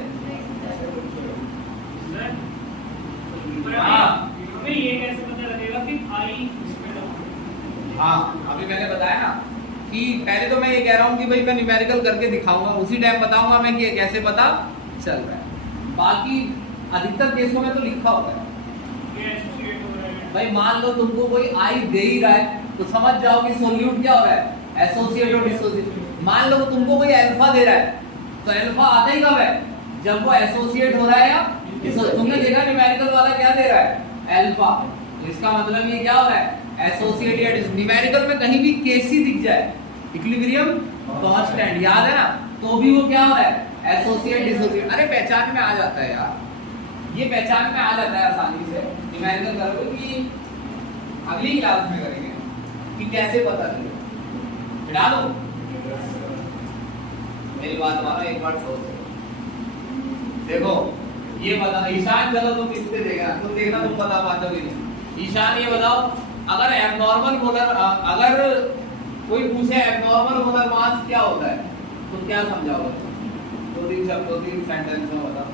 हमें ये कैसे पता लगेगा कि आई, हाँ अभी मैंने बताया ना कि पहले तो मैं ये कह रहा हूँ कि भाई मैं न्यूमेरिकल करके दिखाऊंगा, उसी टाइम बताऊंगा मैं कि कैसे पता चल रहा है। बाकी अधिकतर केसों में तो लिखा होता है, भाई मान लो तुमको कोई आई दे ही रहा है तो समझ जाओ कि सोल्यूट क्या हो रहा है, एसोसिएट और डिसोसिएट। मान लो तुमको कोई अल्फा दे रहा है तो अल्फा आता ही कब है, जब वो एसोसिएट हो रहा है या तुमने देखा न्यूमेरिकल वाला क्या दे रहा है, अल्फा, तो इसका मतलब ये क्या हो रहा है, एसोसिएट या न्यूमेरिकल में कहीं भी केसी दिख जाए, इक्विलिब्रियम कांस्टेंट याद है ना, तो भी वो क्या हो रहा है, एसोसिएट डिसोसिएट। अरे पहचान में आ जाता है यार, ये पहचान में आ जाता है आसानी से, न्यूमेरिकल करोगे कि अगली क्लास में करेंगे कि कैसे पता चलेगा। बिठा दो, मेरी बात मानो, एक बार सोचो, देखो ये बता, ईशान चलो तुम किससे देगा, तुम देखना तुम बता पाते हो कि नहीं। ईशान ये बताओ, अगर एब्नॉर्मल मोलर, अगर कोई पूछे एब्नॉर्मल मोलर मास क्या होता है तो क्या समझाओगे, 2-3 शब्द 2-3 सेंटेंस में बताओ।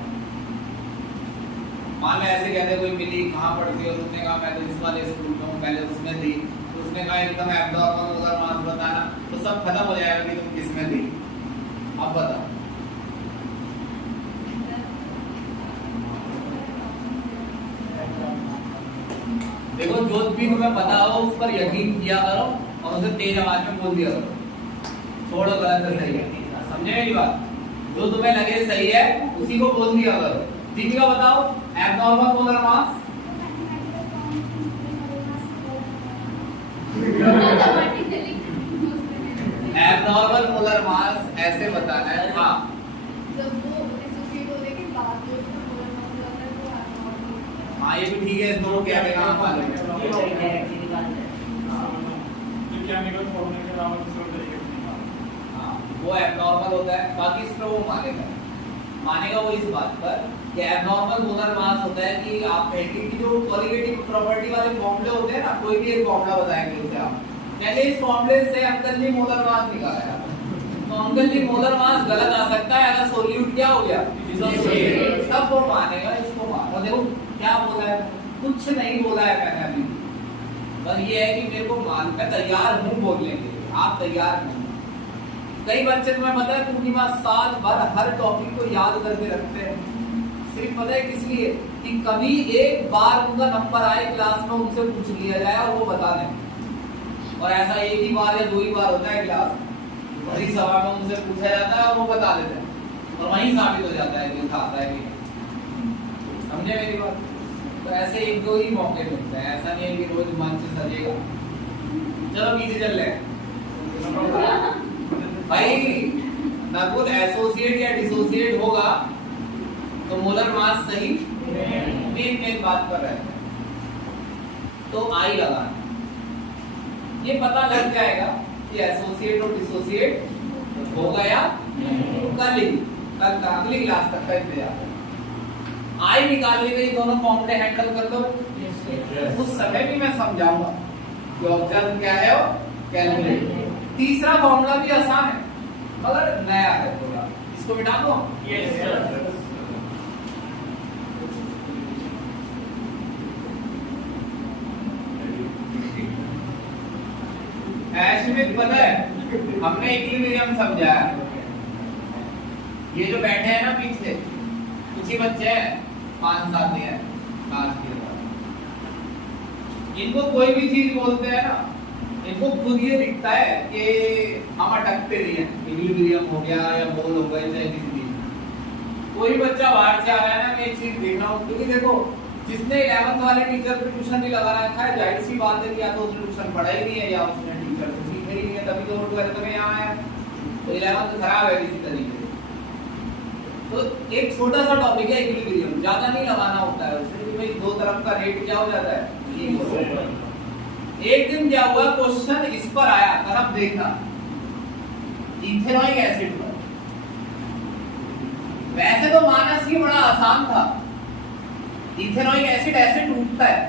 मान लो ऐसे कहते कोई मिली, कहाँ पढ़ती हो, तुमने कहा मैं तो इस वाले स्कूल में हूँ, पहले उसमें थी, तो उसने कहा एकदम एब्नॉर्मल मोलर मास बताना, तो सब खत्म हो जाएगा कि तुम किसमें थी। अब बताओ। देखो जो भी तुम्हें पता हो उस पर यकीन किया करो और उसे तेज आवाज में बोल दिया करो, छोड़ो गलत है सही है, समझे मेरी बात? जो तुम्हें लगे सही है उसी को बोल दिया करो। दीपिका बताओ abnormal molar mass. Abnormal molar mass ऐसे बताना है। हाँ हाँ ये भी ठीक है, दोनों क्या कहना मालूम है। हाँ वो एब्नॉर्मल होता है, बाकी इसमें वो मानेगा वो इस बात पर कि एब्नॉर्मल मोलर मास होता है कि आप कहेंगे कि जो क्वालिटेटिव प्रॉपर्टी वाले फॉर्मूले होते हैं ना, कोई भी एक फॉर्मूला बताएंगे उसे आप, पहले इस फॉर्मूले से अंकल जी मोलर मास निकाला है, तो अंकल जी मोलर मास गलत आ सकता है अगर सोल्यूट क्या हो गया, तब वो मानेगा इसको मान। और देखो क्या बोला है, कुछ नहीं बोला है मैंने अभी, बस ये है कि मेरे को मान, मैं तैयार हूँ बोलने के लिए, आप तैयार नहीं। कई बच्चे तुम्हें पता है पूर्णिमा साल भर हर टॉपिक को याद करके रखते हैं, सिर्फ पता है किस लिए कि कभी एक बार उनका नंबर आए क्लास में, उनसे पूछ लिया जाए और वो बता दें। और ऐसा एक ही बार या 2 ही बार होता है क्लास में, वही सवाल में उनसे पूछा जाता है और वो बता देते हैं और वहीं साबित हो जाता है कि खाता है कि समझे मेरी बात? तो ऐसे 1-2 ही मौके मिलते हैं, ऐसा नहीं है कि रोज मन से सजेगा। चलो पीछे चल रहे भाई, नकुल एसोसिएट या डिसोसिएट होगा तो मोलर मास सही मेन बात कर रहे हैं, तो आई लगाना, ये पता लग जाएगा कि एसोसिएट और डिसोसिएट होगा या कल ही, कल अगली क्लास तक का इंतजार। आई निकालने के दोनों फॉर्मूले हैंडल कर दो, उस समय भी मैं समझाऊंगा कि ऑब्जर्व क्या है और कैलकुलेट। तीसरा फॉर्मूला भी आसान है मगर नया है थोड़ा, इसको मिटा दो। Yes sir. ऐश्मित पता है हमने इक्विलिब्रियम समझाया, ये जो बैठे हैं ना पीछे कुछ ही बच्चे हैं 5-7 हैं क्लास के बाद, इनको कोई भी चीज बोलते हैं ना, इनको खुद ये दिखता है कि हम अटकते नहीं है, इक्विलिब्रियम हो गया या मोल हो गया चाहे किसी चीज। कोई बच्चा बाहर से आ रहा है ना, मैं एक चीज देख रहा हूँ, क्योंकि देखो जिसने 11th वाले टीचर पे ट्यूशन नहीं लगा रखा है, जाहिर सी बात है कि या तो उसने ट्यूशन पढ़ा ही नहीं है या उसने टीचर से सीखा ही नहीं है, तभी तो वो 12th में यहाँ आया, तो 11th खराब है किसी तरीके से। तो एक छोटा सा टॉपिक है इक्विलिब्रियम, ज्यादा नहीं लगाना होता है उससे कि भाई 2 तरफ का रेट क्या हो जाता है। एक दिन क्या हुआ, क्वेश्चन इस पर आया, तरफ देखना इथेनॉइक एसिड पर। वैसे तो मानस ही बड़ा आसान था, इथेनॉइक एसिड ऐसे टूटता है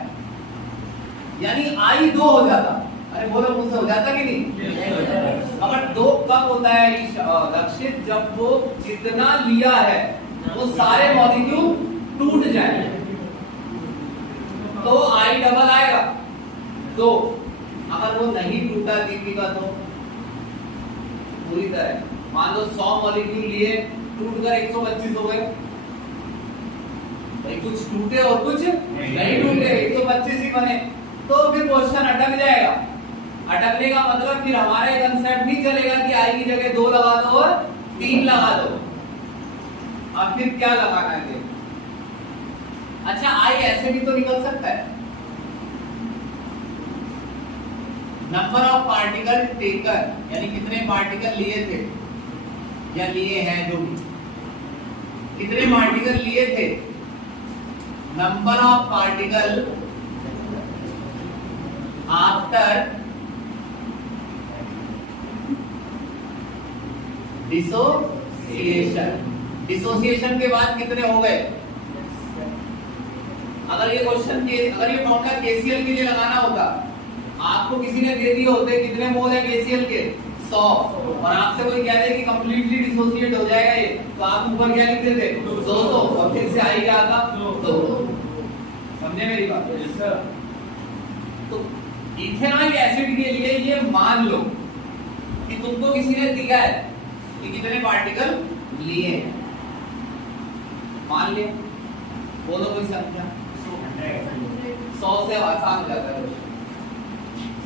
यानी I2 हो जाता, अरे बोलो मुझसे हो जाता कि नहीं? अगर 2 कब होता है लक्षित, जब वो जितना लिया है वो सारे मॉलिक्यूल टूट जाए तो I डबल आएगा 2। अगर वो नहीं टूटा दीपिका तो पूरी तरह, मान लो 100 मॉलिक्यूल लिए, टूटकर 125 हो गए, भाई कुछ टूटे और कुछ नहीं टूटे, 125 ही बने, तो फिर क्वेश्चन अटक जाएगा। अटकने का मतलब फिर हमारे कंसेप्ट नहीं चलेगा कि आई की जगह 2 लगा दो और 3 लगा दो, अब फिर क्या लगाना है? अच्छा आई ऐसे भी तो निकल सकता है, नंबर ऑफ पार्टिकल टेकन, यानी कितने पार्टिकल लिए थे या लिए हैं, जो भी कितने पार्टिकल लिए थे, number of particle after dissociation. Dissociation के बाद कितने हो गए? अगर ये क्वेश्चन के, अगर ये फॉर्मूला केसीएल के लिए लगाना होता, आपको किसी ने दे दिए होते कितने मोल है केसीएल के 100, और आपसे कोई कह दे कि कंप्लीटली डिसोसिएट हो जाएगा ये, तो आप ऊपर क्या लिख देते 200 और फिर से आई क्या आता 2। समझे मेरी बात? Yes sir. तो इथेनॉइक एसिड के लिए ये मान लो कि तुमको किसी ने दिया है कि कितने पार्टिकल लिए हैं, मान लिया, बोलो कोई संख्या। 100 से आसान हो जाता है।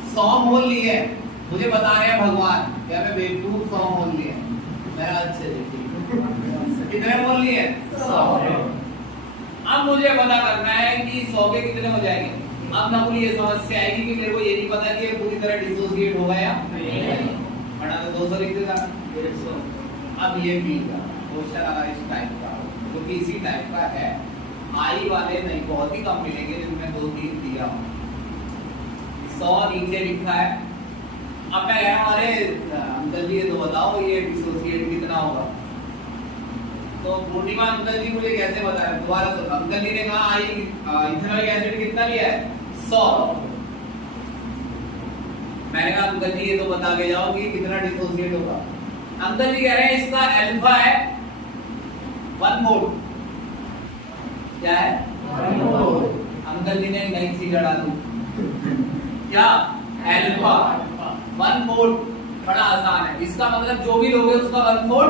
100 मोल लिए हैं, मुझे बता रहे हैं भगवान क्या मैं बेवकूफ 100 मोल लिए हैं, मेरा अच्छे कितने मोल लिए हैं? 100। अब मुझे पता करना है कि 100 के कितने हो जाएंगे। अब ना मुझे ये समस्या आएगी कि मेरे को ये नहीं पता कि ये पूरी तरह डिसोसिएट होगा या नहीं, वरना तो 200 लिख देता। अब ये भी का क्वेश्चन अगर इस टाइप का हो, क्योंकि इसी टाइप का है, आई वाले नहीं, बहुत ही कम मिलेंगे जिनमें 2-3 दिया हो। 100 नीचे लिखा है। अब मैं कह रहा हूँ अरे अंकल जी ये तो बताओ ये डिसोसिएट कितना होगा। तो पूर्णिमा अंकल जी मुझे कैसे बताया, दोबारा सुनो। अंकल जी ने कहा आई इथेनॉइक एसिड कितना लिया है? 100। मैंने कहा अंकल जी ये तो बता के जाओ कि कितना डिसोसिएट होगा। अंकल जी कह रहे हैं इसका अल्फा है 1/4। क्या है? 1/4। अंकल जी ने नई चीज लड़ा दी, क्या? अल्फा 1/4। बड़ा आसान है, इसका मतलब जो भी लोगे उसका 1/4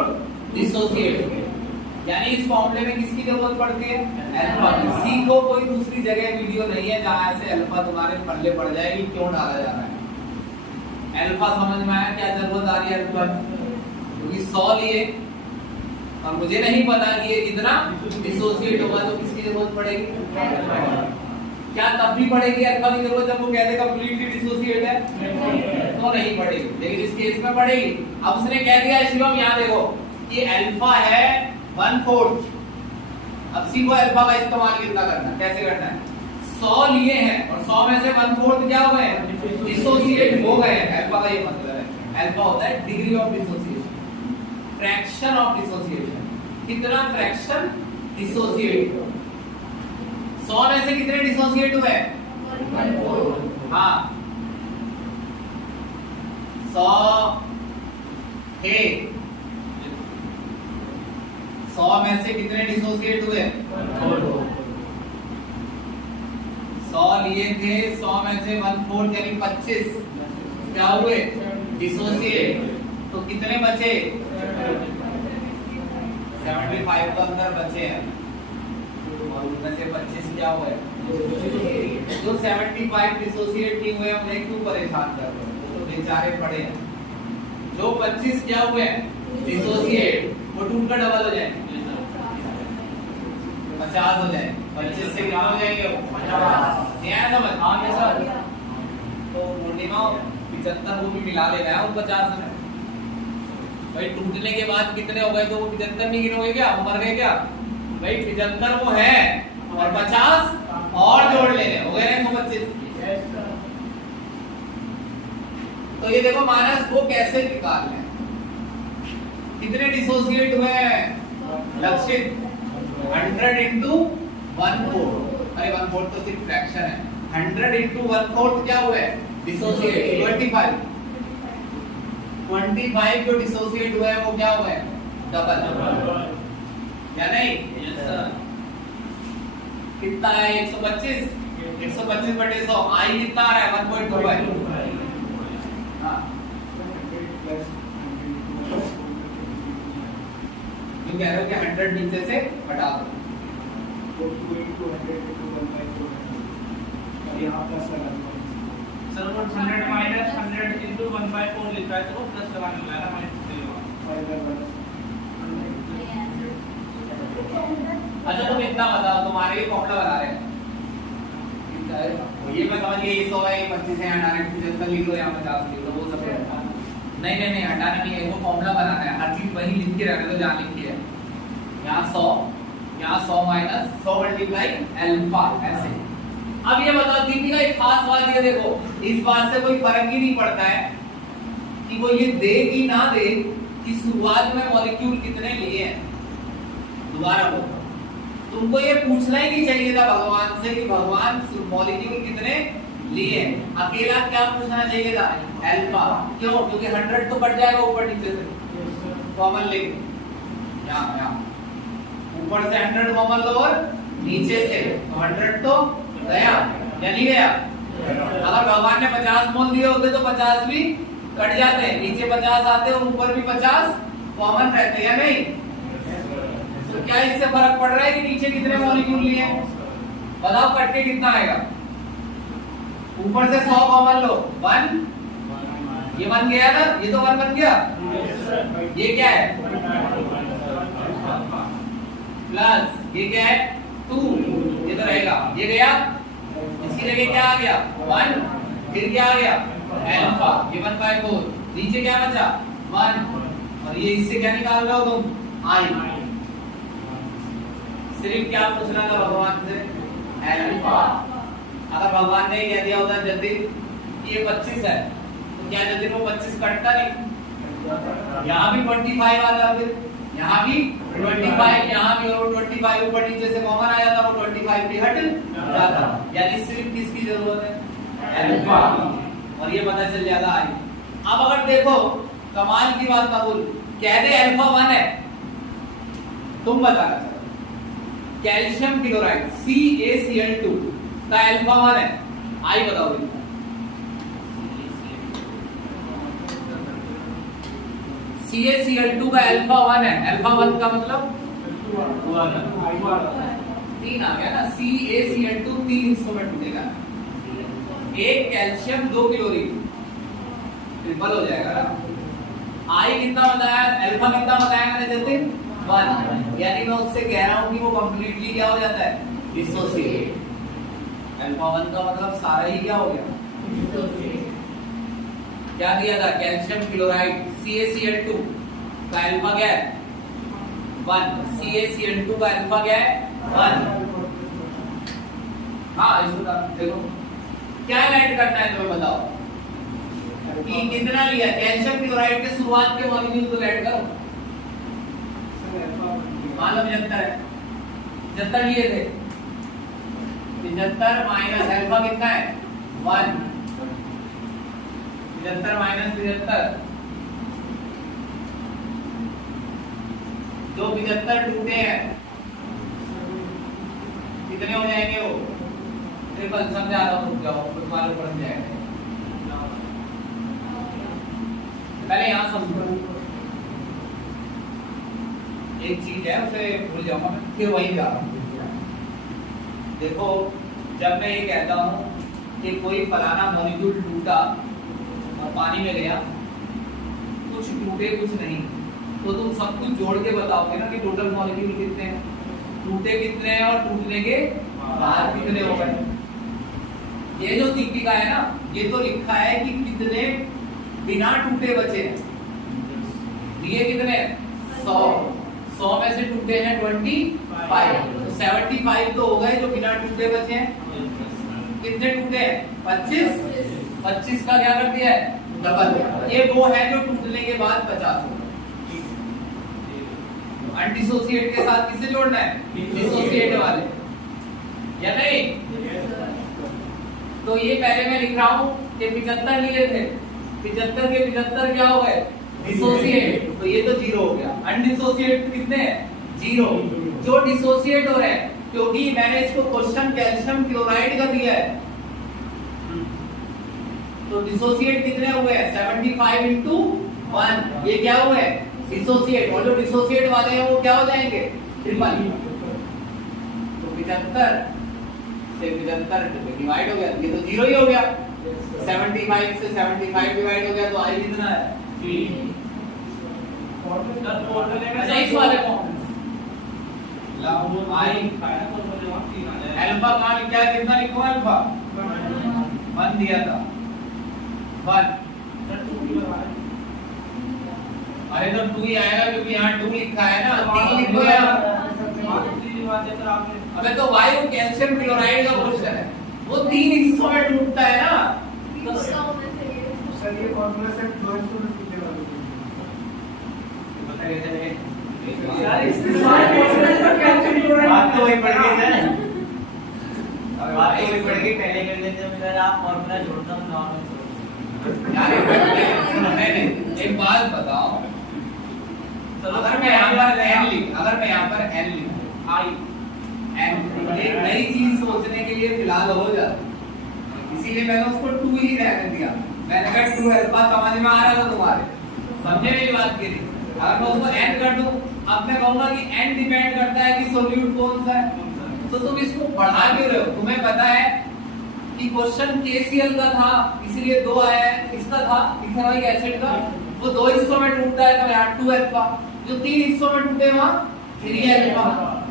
डिसोसिएट, यानी इस फॉर्मूले में किसकी जरूरत पड़ती है? अल्फा की। सीखो, कोई दूसरी जगह वीडियो नहीं है जहां से अल्फा तुम्हारे पल्ले पड़ जाएगी क्यों डाला जा रहा है। अल्फा समझ में आया क्या जरूरत आ रही है अल्फा? क्योंकि 100 लिए और मुझे नहीं पता कि ये कितना डिसोसिएट होगा, तो किसकी जरूरत पड़ेगी? क्या तब भी पड़ेगी अल्फा की जरूरत जब वो कहते कंप्लीटली डिसोसिएट है? तो नहीं पड़ेगी, लेकिन इस केस में पड़ेगी। अब उसने कह दिया शिवम यहाँ देखो कि अल्फा है 1/4। अब सीखो अल्फा का इस्तेमाल कितना करना है, कैसे करना है। 100 लिए हैं और 100 में से 1/4 क्या हुए हैं? डिसोसिएट हो गए हैं। अल्फा का ये मतलब है। अल्फा होता है degree of dissociation, fraction of dissociation. कितना फ्रैक्शन डिसोसिएट? 100 में से कितने डिसोसिएट हुए? 1/4। हाँ 100 थे, 100 में से कितने डिसोसिएट हुए? 100 लिए थे, 100 में से 1/4 यानी 25 क्या हुए? डिसोसिएट। तो कितने बचे? 75 तो अंदर बचे हैं और उनमें से 25 क्या हुए? जो 75 डिसोसिएट नहीं हुए उन्हें क्यों परेशान कर रहे हो, तो बेचारे पड़े हैं। जो 25 क्या हुए डिसोसिएट, वो टूट कर डबल हो जाएंगे, 50 हो जाए। 25 से क्या हो जाएंगे? 50। नहीं आया समझ? हाँ सर। तो पूर्णिमा 75 वो भी मिला लेना है उन 50 में। भाई टूटने के बाद कितने हो गए? तो वो 75 नहीं गिनोगे क्या? वो मर गए क्या? भाई 75 वो है और 50 और जोड़ लेने, हो गए 125। तो ये देखो माइनस वो कैसे निकाल लें, कितने डिसोसिएट हुए हैं? लक्षित 100 into 1/4। अरे 1/4 तो सिर्फ फ्रैक्शन है। 100 into 1/4 क्या हुआ है? डिसोसिएट 25। 25 जो डिसोसिएट हुआ है वो क्या हुआ है? डबल, क्या नहीं? Yes sir. कितना है? 125। 125/100 आई कितना आ रहा है? 1.25। हाँ क्यों कह रहे हो कि 100 नीचे से हटा दो। सर वो 100 माइनस 100 into 1/4 लिखा है, तो वो प्लस लगाने लगा ना माइनस। अच्छा तुम इतना बताओ, तुम्हारे लिए फॉर्मूला बना रहे हैं, ये मैं समझ गया, ये 100 है, ये 25 है, हटाने की 75 लिख लो या 50 लिख लो, वो सब नहीं हटाना नहीं है, वो फॉर्मूला बनाना है। हर चीज वही लिख के रहने दो जहाँ लिखी है। यहाँ 100, यहाँ 100 माइनस 100 मल्टीप्लाई अल्फा, ऐसे। अब ये बताओ दीपिका, एक खास बात ये देखो, इस बात से कोई फर्क ही नहीं पड़ता है कि वो ये दे कि ना दे कि शुरुआत में मॉलिक्यूल कितने लिए हैं। दोबारा बोलो, तुमको ये पूछना ही नहीं चाहिए था भगवान से कि भगवान मॉलिक्यूल कितने लिए। अकेला क्या पूछना चाहिए था? अल्फा। क्यों? क्योंकि 100 तो बढ़ जाएगा ऊपर नीचे से, कॉमन लेंगे यहाँ ऊपर से 100 कॉमन लो और नीचे से तो 100 तो गया या नहीं गया? अगर भगवान ने 50 मोल दिए होते तो 50 भी कट जाते, नीचे 50 आते और ऊपर भी 50 कॉमन रहते या नहीं? तो क्या इससे फर्क पड़ रहा है कि नीचे कितने मॉलिक्यूल लिए? बताओ कट के कितना आएगा? ऊपर से 100 कॉमन लो, 1 ये बन गया ना, ये तो 1 बन गया। ये क्या है? प्लस ये क्या है? 2 ये तो रहेगा, ये गया, इसकी जगह क्या आ गया? 1 फिर क्या आ गया? अल्फा, ये 1/4, नीचे क्या बचा? 1 और ये इससे क्या निकाल रहे हो तुम? आई। सिर्फ क्या पूछना था भगवान से? अल्फा। अगर भगवान ने कह दिया होता जतिन ये 25 है तो क्या जतिन वो 25 कटता नहीं? यहाँ भी 25 आता, फिर यहाँ भी 25, यहाँ भी और 25 ऊपर नीचे से कॉमन आ जाता, वो 25 भी हट जाता। यानी सिर्फ किसकी जरूरत है? अल्फा। और ये पता चल जाता आई। अब अगर देखो कमाल की बात कबूल, कह दे अल्फा 1 है, तुम बताना चाहो कैल्शियम क्लोराइड CaCl2 का अल्फा 1 है, आई बताओ कितना? CaCl2 का अल्फा 1 है, अल्फा 1 का मतलब 3 आ गया ना। CaCl2 3 हिस्सों में टूटेगा, एक कैल्शियम 2 क्लोरीन, ट्रिपल हो जाएगा ना। आई कितना बताया? अल्फा कितना बताया मैंने जतिन? 1। यानी मैं उससे कह रहा हूं कि वो कंप्लीटली क्या हो जाता है? डिसोसिएट। अल्फा 1 का मतलब सारा ही क्या हो गया? क्या दिया था? कैल्शियम क्लोराइड CaCl2 का अल्फा क्या है? 1। CaCl2 का अल्फा क्या है? 1। हाँ इसको देखो क्या ऐड करना है तुम्हें बताओ? कि कितना लिया? कैल्शियम क्लोराइड के शुरुआत के मॉलिक्यूल को ऐड करो। मान लो 75 है, 75 लिए थे, 75 माइनस अल्फा कितना है? 1। 75 माइनस 75, जो 75 टूटे हैं कितने हो जाएंगे? वो ट्रिपल। समझा रहा हूं, जाओ कुछ मालूम पड़ जाएगा। पहले यहां समझो एक चीज है, उसे भूल जाऊंगा मैं, फिर वही जा रहा हूं। देखो जब मैं ये कहता हूं कि कोई फलाना मॉलिक्यूल टूटा और पानी में गया, कुछ टूटे कुछ नहीं, तो तुम सब कुछ जोड़ के बताओगे ना कि टोटल मॉलिक्यूल कितने हैं, टूटे कितने हैं और टूटने के बाहर कितने हो गए। ये जो दीपिका है ना, ये तो लिखा है कि कितने बिना टूटे बचे हैं। ये कितने? 100 में से टूटे हैं 25, तो 75 तो हो गए जो बिना टूटे बचे हैं। कितने टूटे हैं? 25 का क्या कर दिया है? डबल। ये वो है जो टूटने के बाद 50 हो। अनडिसोसिएट के साथ किसे जोड़ना है? डिसोसिएट वाले, या नहीं? तो ये पहले मैं लिख रहा हूं कि 75 लिए थे, 75 के 75 क्या हो गए? डिसोसिएट, तो ये तो 0 हो गया। अनडिसोसिएट कितने हैं? 0। जो डिसोसिएट हो रहे हैं, क्योंकि मैंने इसको क्वेश्चन कैल्शियम क्लोराइड का दिया है, तो डिसोसिएट कितने हुए हैं? 75 into 1। ये क्या हुए हैं? डिसोसिएट। और जो डिसोसिएट वाले हैं वो क्या हो जाएंगे? ट्रिपल। तो 75 से 75 डिवाइड हो गया, ये तो 0 ही हो गया। 75 से 75 डिवाइड हो गया, तो आई कितना है? 3। अच्छा इस वाले को आई अल्फा का क्या कितना लिखो? अल्फा 1 दिया था, 1। अरे तो 2 ही आएगा क्योंकि यहाँ 2 लिखा है ना, 3 लिखो यार। अबे तो वायु कैल्शियम क्लोराइड का क्वेश्चन है, वो 3 हिस्सों में टूटता है ना। सर ये फॉर्मूला से बात तो वही पड़ गई है, बात तो वही पड़ गई। पहले कर लेते हैं सर, आप फॉर्मूला जोड़ता हूं नॉर्मल यार नहीं, एक बात बताओ, अगर मैं यहाँ पर n लिखूं, आई n एक नई चीज सोचने के लिए फिलहाल हो जाता, इसीलिए मैंने उसको 2 ही रहने दिया। मैंने कहा 2 अल्फा समझ में आ रहा था तुम्हारे, समझे मेरी बात की नहीं? अगर मैं उसको n कर दूं, अब मैं कहूंगा कि n डिपेंड करता है कि सोल्यूट कौन सा है, तो तुम इसको बढ़ा क्यों रहे हो? तुम्हें पता है कि क्वेश्चन KCl का था, इसलिए 2 आया है, इसका था इथेनॉइक एसिड का, वो 2 हिस्सों में टूटा है तो यहाँ 2 अल्फा, जो 3 हिस्सों में टूटे वहां 3 अल्फा,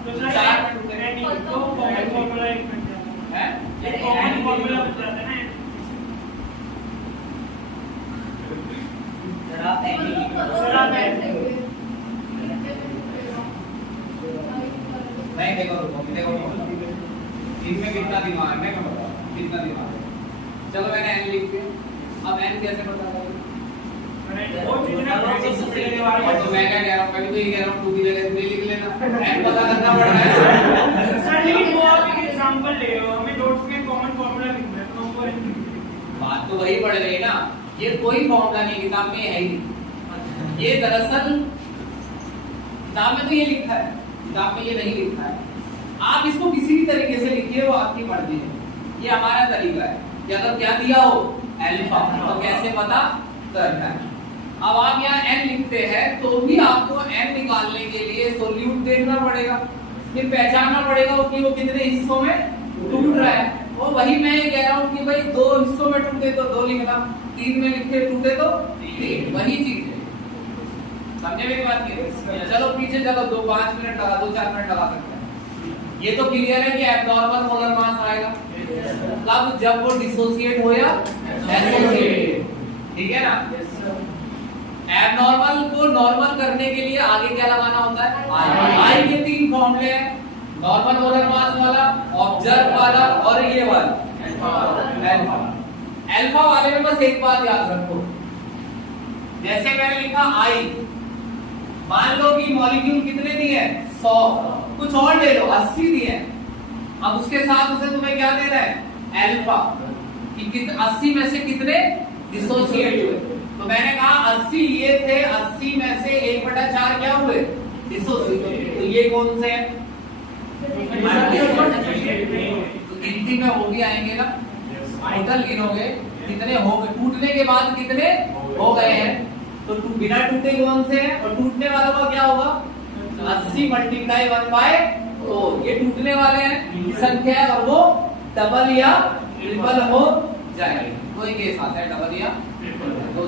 तो 4 में टूटे तो कॉमन फार्मूला एक बन जाता है। है, कॉमन फार्मूला बन जाता है ना। जरा पहले नहीं देखो इनमें कितना दिमाग है, मैं क्या बताऊं कितना दिमाग है। चलो मैंने n लिख दिया, अब n कैसे पता करूं? वो जितना प्रोसेस मिलने वाला और तो मैं क्या कह रहा हूं, मैं भी तो ये कह रहा हूं 2 की जगह 3 लिख लेना, n पता करना पड़ रहा है। सर लेकिन वो आप एक एग्जांपल ले रहे हो, हमें डॉट्स में कॉमन फार्मूला लिखना है तो वो बात तो वही पड़ रही ना, ये कोई फॉर्मूला नहीं किताब में है ही नहीं। ये दरअसल किताब में तो ये लिखा है, किताब में ये नहीं लिखा है। आप इसको किसी भी तरीके से लिखिए, वो आपकी मर्जी है। ये हमारा तरीका है कि अगर क्या दिया हो अल्फा तो कैसे पता करना है। अब आप यहाँ n लिखते हैं तो भी आपको n निकालने के लिए सोल्यूट देखना पड़ेगा, फिर पहचानना पड़ेगा कि वो कितने हिस्सों में टूट रहा है। वो वही मैं कह रहा हूँ कि भाई 2 हिस्सों में टूटे तो 2 लिखना, 3 में लिखे टूटे तो 3, वही चीज है। समझे मेरी बात की? चलो पीछे चलो 5 मिनट लगा, 2-4 मिनट लगा सकते हैं। ये तो क्लियर है कि एब्नॉर्मल मोलर मास आएगा कब? जब वो डिसोसिएट हो या एसोसिएट, ठीक है ना? एब्नॉर्मल को नॉर्मल करने के लिए आगे क्या लगाना होता है? आई के 3 फॉर्मूले हैं, नॉर्मल मोलर मास वाला, ऑब्जर्व वाला और ये वाला अल्फा। अल्फा वाले में बस एक बात याद रखो, जैसे मैंने लिखा आई, मान लो कि मॉलिक्यूल कितने दिए हैं 100, कुछ और ले लो 80 दिए हैं। अब उसके साथ उसे तुम्हें क्या देना है? अल्फा, कि 80 में से कितने डिसोसिएट हुए। तो मैंने कहा 80 ये थे, 80 में से 1/4 क्या हुए? डिसोसिएट। तो ये कौन से हैं? तो गिनती में वो भी आएंगे ना, टोटल गिनोगे कितने हो गए, टूटने के बाद कितने हो गए हैं। तो बिना टूटे कौन से हैं, और टूटने वालों का क्या होगा? 80 × 1/4, ये टूटने वाले हैं की संख्या है, और वो डबल या ट्रिपल हो जाएगी। कोई केस आता है डबल या ट्रिपल, 2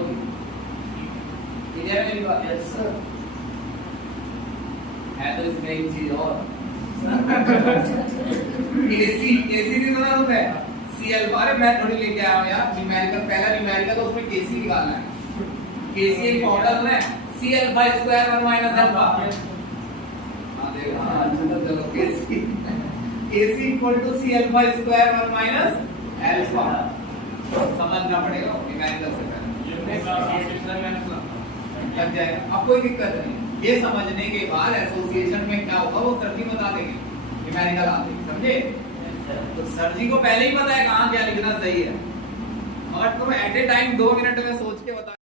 है मेरी बात? Yes sir. है तो इसमें एक चीज और एसी नहीं सुना तुमने? Cl, अरे मैं थोड़ी लेके आया हूं यार न्यूमेरिकल, पहला न्यूमेरिकल तो उसमें Kc निकालना है। Kc एक फॉर्मूला है Cl/2 1 - अल्फा। हां देख, हां चलो Kc = Cl/2 1 - अल्फा। समझना पड़ेगा न्यूमेरिकल से पहले, लग जाएगा, अब कोई दिक्कत नहीं। ये समझने के बाद एसोसिएशन में क्या होगा वो सर जी बता देंगे, न्यूमेरिकल आते समझे? तो सर जी को पहले ही पता है कहाँ क्या लिखना सही है, मगर तुम एट ए टाइम 2 मिनट में सोच के बता